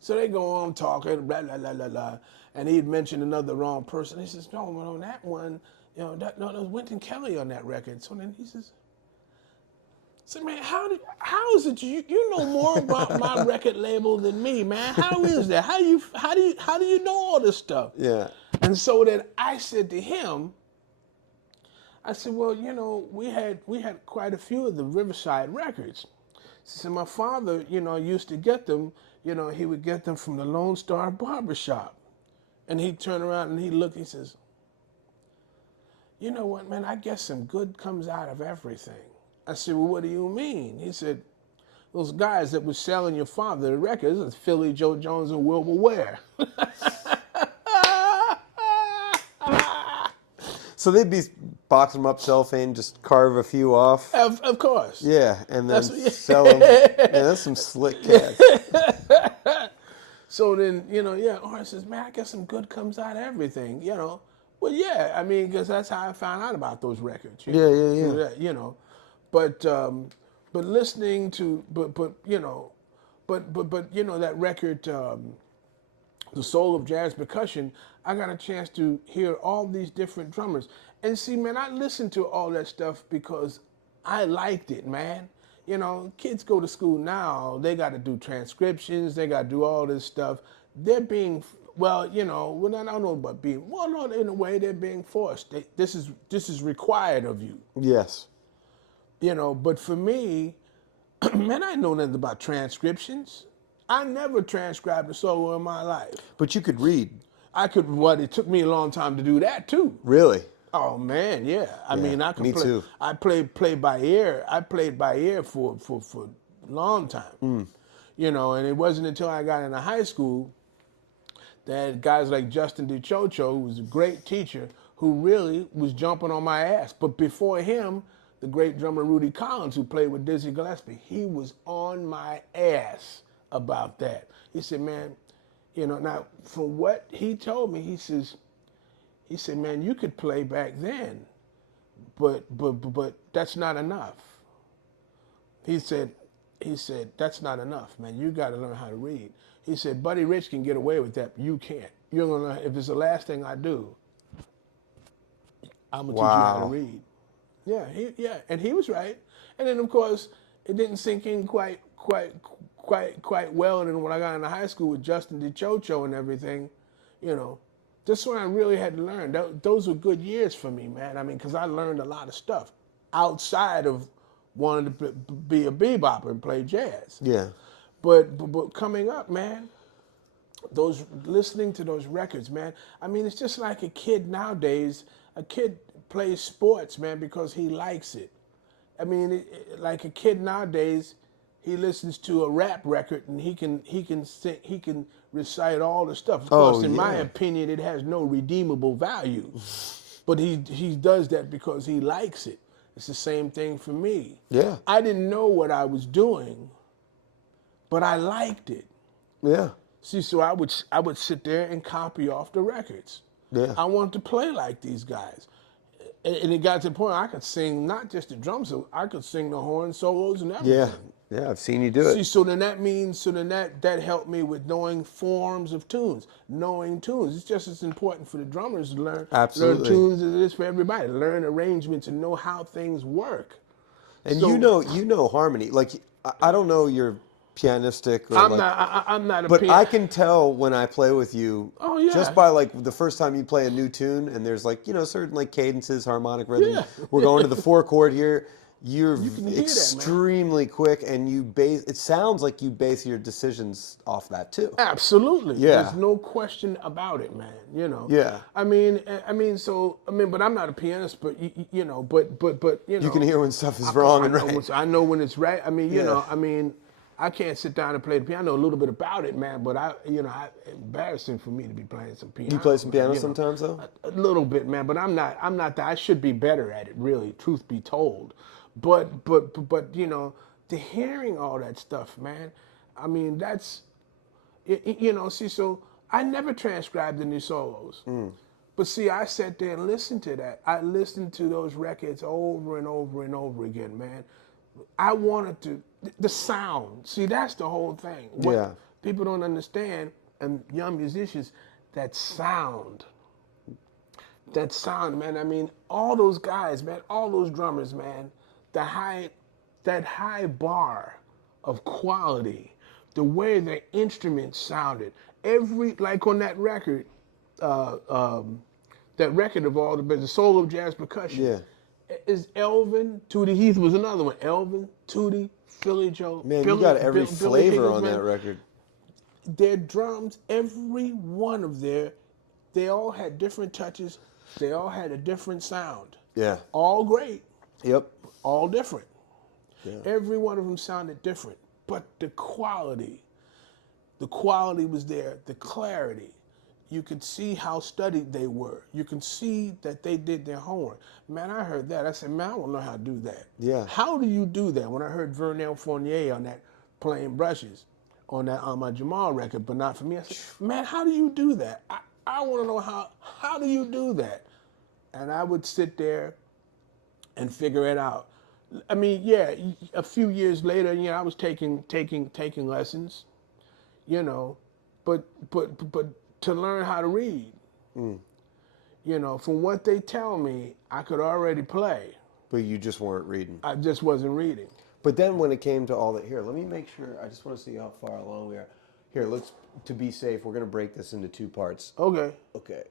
So they go on talking, blah, blah, blah, blah, blah. And he'd mentioned another wrong person. He says, no, on that one, you know, there was Wynton Kelly on that record. So then he says, man, how is it you know more about my record label than me, man? How is that? How do you know all this stuff? Yeah. And so then I said to him, I said, well, you know, we had quite a few of the Riverside records. So my father, you know, used to get them, you know, he would get them from the Lone Star Barbershop. And he'd turn around and he'd look, he says, you know what, man, I guess some good comes out of everything. I said, well, what do you mean? He said, those guys that were selling your father the records, Philly Joe Jones and Wilbur Ware. So they'd be box them up, cellophane, just carve a few off. Of course. Yeah, and then sell them. Yeah, that's some slick cats. So then, you know, yeah, Orrin says, man, I guess some good comes out of everything, you know. Well, yeah, I mean, because that's how I found out about those records. Yeah. You know, but listening to, you know, but you know, that record, The Soul of Jazz Percussion, I got a chance to hear all these different drummers. And see, man, I listened to all that stuff because I liked it, man. You know, kids go to school now, they got to do transcriptions, they got to do all this stuff. They're being, well, you know, well, I don't know about being, well, no, in a way, they're being forced. This is required of you. Yes. You know, but for me, man, I know nothing about transcriptions. I never transcribed a solo in my life. But you could read. I could, what, it took me a long time to do that too. Really? Oh man, yeah. I mean, I could me play. Too. I played by ear. I played by ear for a long time. You know, and it wasn't until I got into high school that guys like Justin DiCiocio, who was a great teacher, who really was jumping on my ass. But before him, the great drummer Rudy Collins, who played with Dizzy Gillespie, he was on my ass about that. He said, man, you know, now from what he told me, he says, He said, man, you could play back then, but that's not enough. He said, that's not enough, man. You got to learn how to read. He said, Buddy Rich can get away with that, but you can't. You're gonna learn. If it's the last thing I do, I'm gonna teach you how to read. Yeah, and he was right. And then of course it didn't sink in quite well. And then when I got into high school with Justin DeChocho and everything, you know, that's when I really had to learn. Those were good years for me, man. I mean, because I learned a lot of stuff outside of wanting to be a bebopper and play jazz. Yeah. But coming up, man, listening to those records, man. I mean, it's just like a kid nowadays. A kid plays sports, man, because he likes it. I mean, like a kid nowadays, he listens to a rap record and he can recite all the stuff. Of course, in my opinion, it has no redeemable value. But he does that because he likes it. It's the same thing for me. Yeah. I didn't know what I was doing, but I liked it. Yeah. See, so I would sit there and copy off the records. Yeah. I wanted to play like these guys. And it got to the point I could sing not just the drum solo, I could sing the horn solos and everything. Yeah, I've seen you do it. See, so then that helped me with knowing forms of tunes, knowing tunes. It's just as important for the drummers to learn tunes as it is for everybody. Learn arrangements and know how things work. And so, you know harmony. Like I don't know your pianistic. Or I'm not a but I can tell when I play with you. Oh yeah. Just by like the first time you play a new tune and there's like certain like cadences, harmonic rhythm. Yeah. We're going to the 4-chord here. You're you extremely quick, and it sounds like you base your decisions off that too. Absolutely. Yeah. There's no question about it, man. Yeah. I mean, but I'm not a pianist, but you know. You can hear when stuff is wrong and right. I know when it's right. I mean, you know. I mean, I can't sit down and play the piano. I know a little bit about it, man. But embarrassing for me to be playing some piano. You play some piano sometimes, though. A little bit, man. But I'm not that. I should be better at it, really. Truth be told. But the hearing all that stuff, man. I mean, that's See, so I never transcribed the new solos. But see, I sat there and listened to that. I listened to those records over and over and over again, man. I wanted the sound. See, that's the whole thing. What people don't understand, and young musicians, that sound. That sound, man. I mean, all those guys, man, all those drummers, man, that high bar of quality, the way the instruments sounded. Like on that record, that record of all the Soul of Jazz Percussion, is Elvin, Tootie Heath was another one. Elvin, Tootie, Philly Joe. Man, you got every flavor on that record. Their drums, every one of they all had different touches. They all had a different sound. Yeah. All great. Yep. All different. Yeah. Every one of them sounded different. But the quality was there, the clarity. You could see how studied they were. You can see that they did their homework. Man, I heard that. I said, man, I want to know how to do that. Yeah. How do you do that? When I heard Vernell Fournier on that Playing Brushes, on that Ahmad Jamal record, but not for me, I said, man, how do you do that? I want to know how do you do that? And I would sit there and figure it out. I mean, yeah, a few years later, I was taking lessons, but to learn how to read, from what they tell me, I could already play. But you just weren't reading. I just wasn't reading. But then when it came to all that, here, let me make sure, I just want to see how far along we are. Here, to be safe, we're going to break this into 2 parts. Okay. Okay.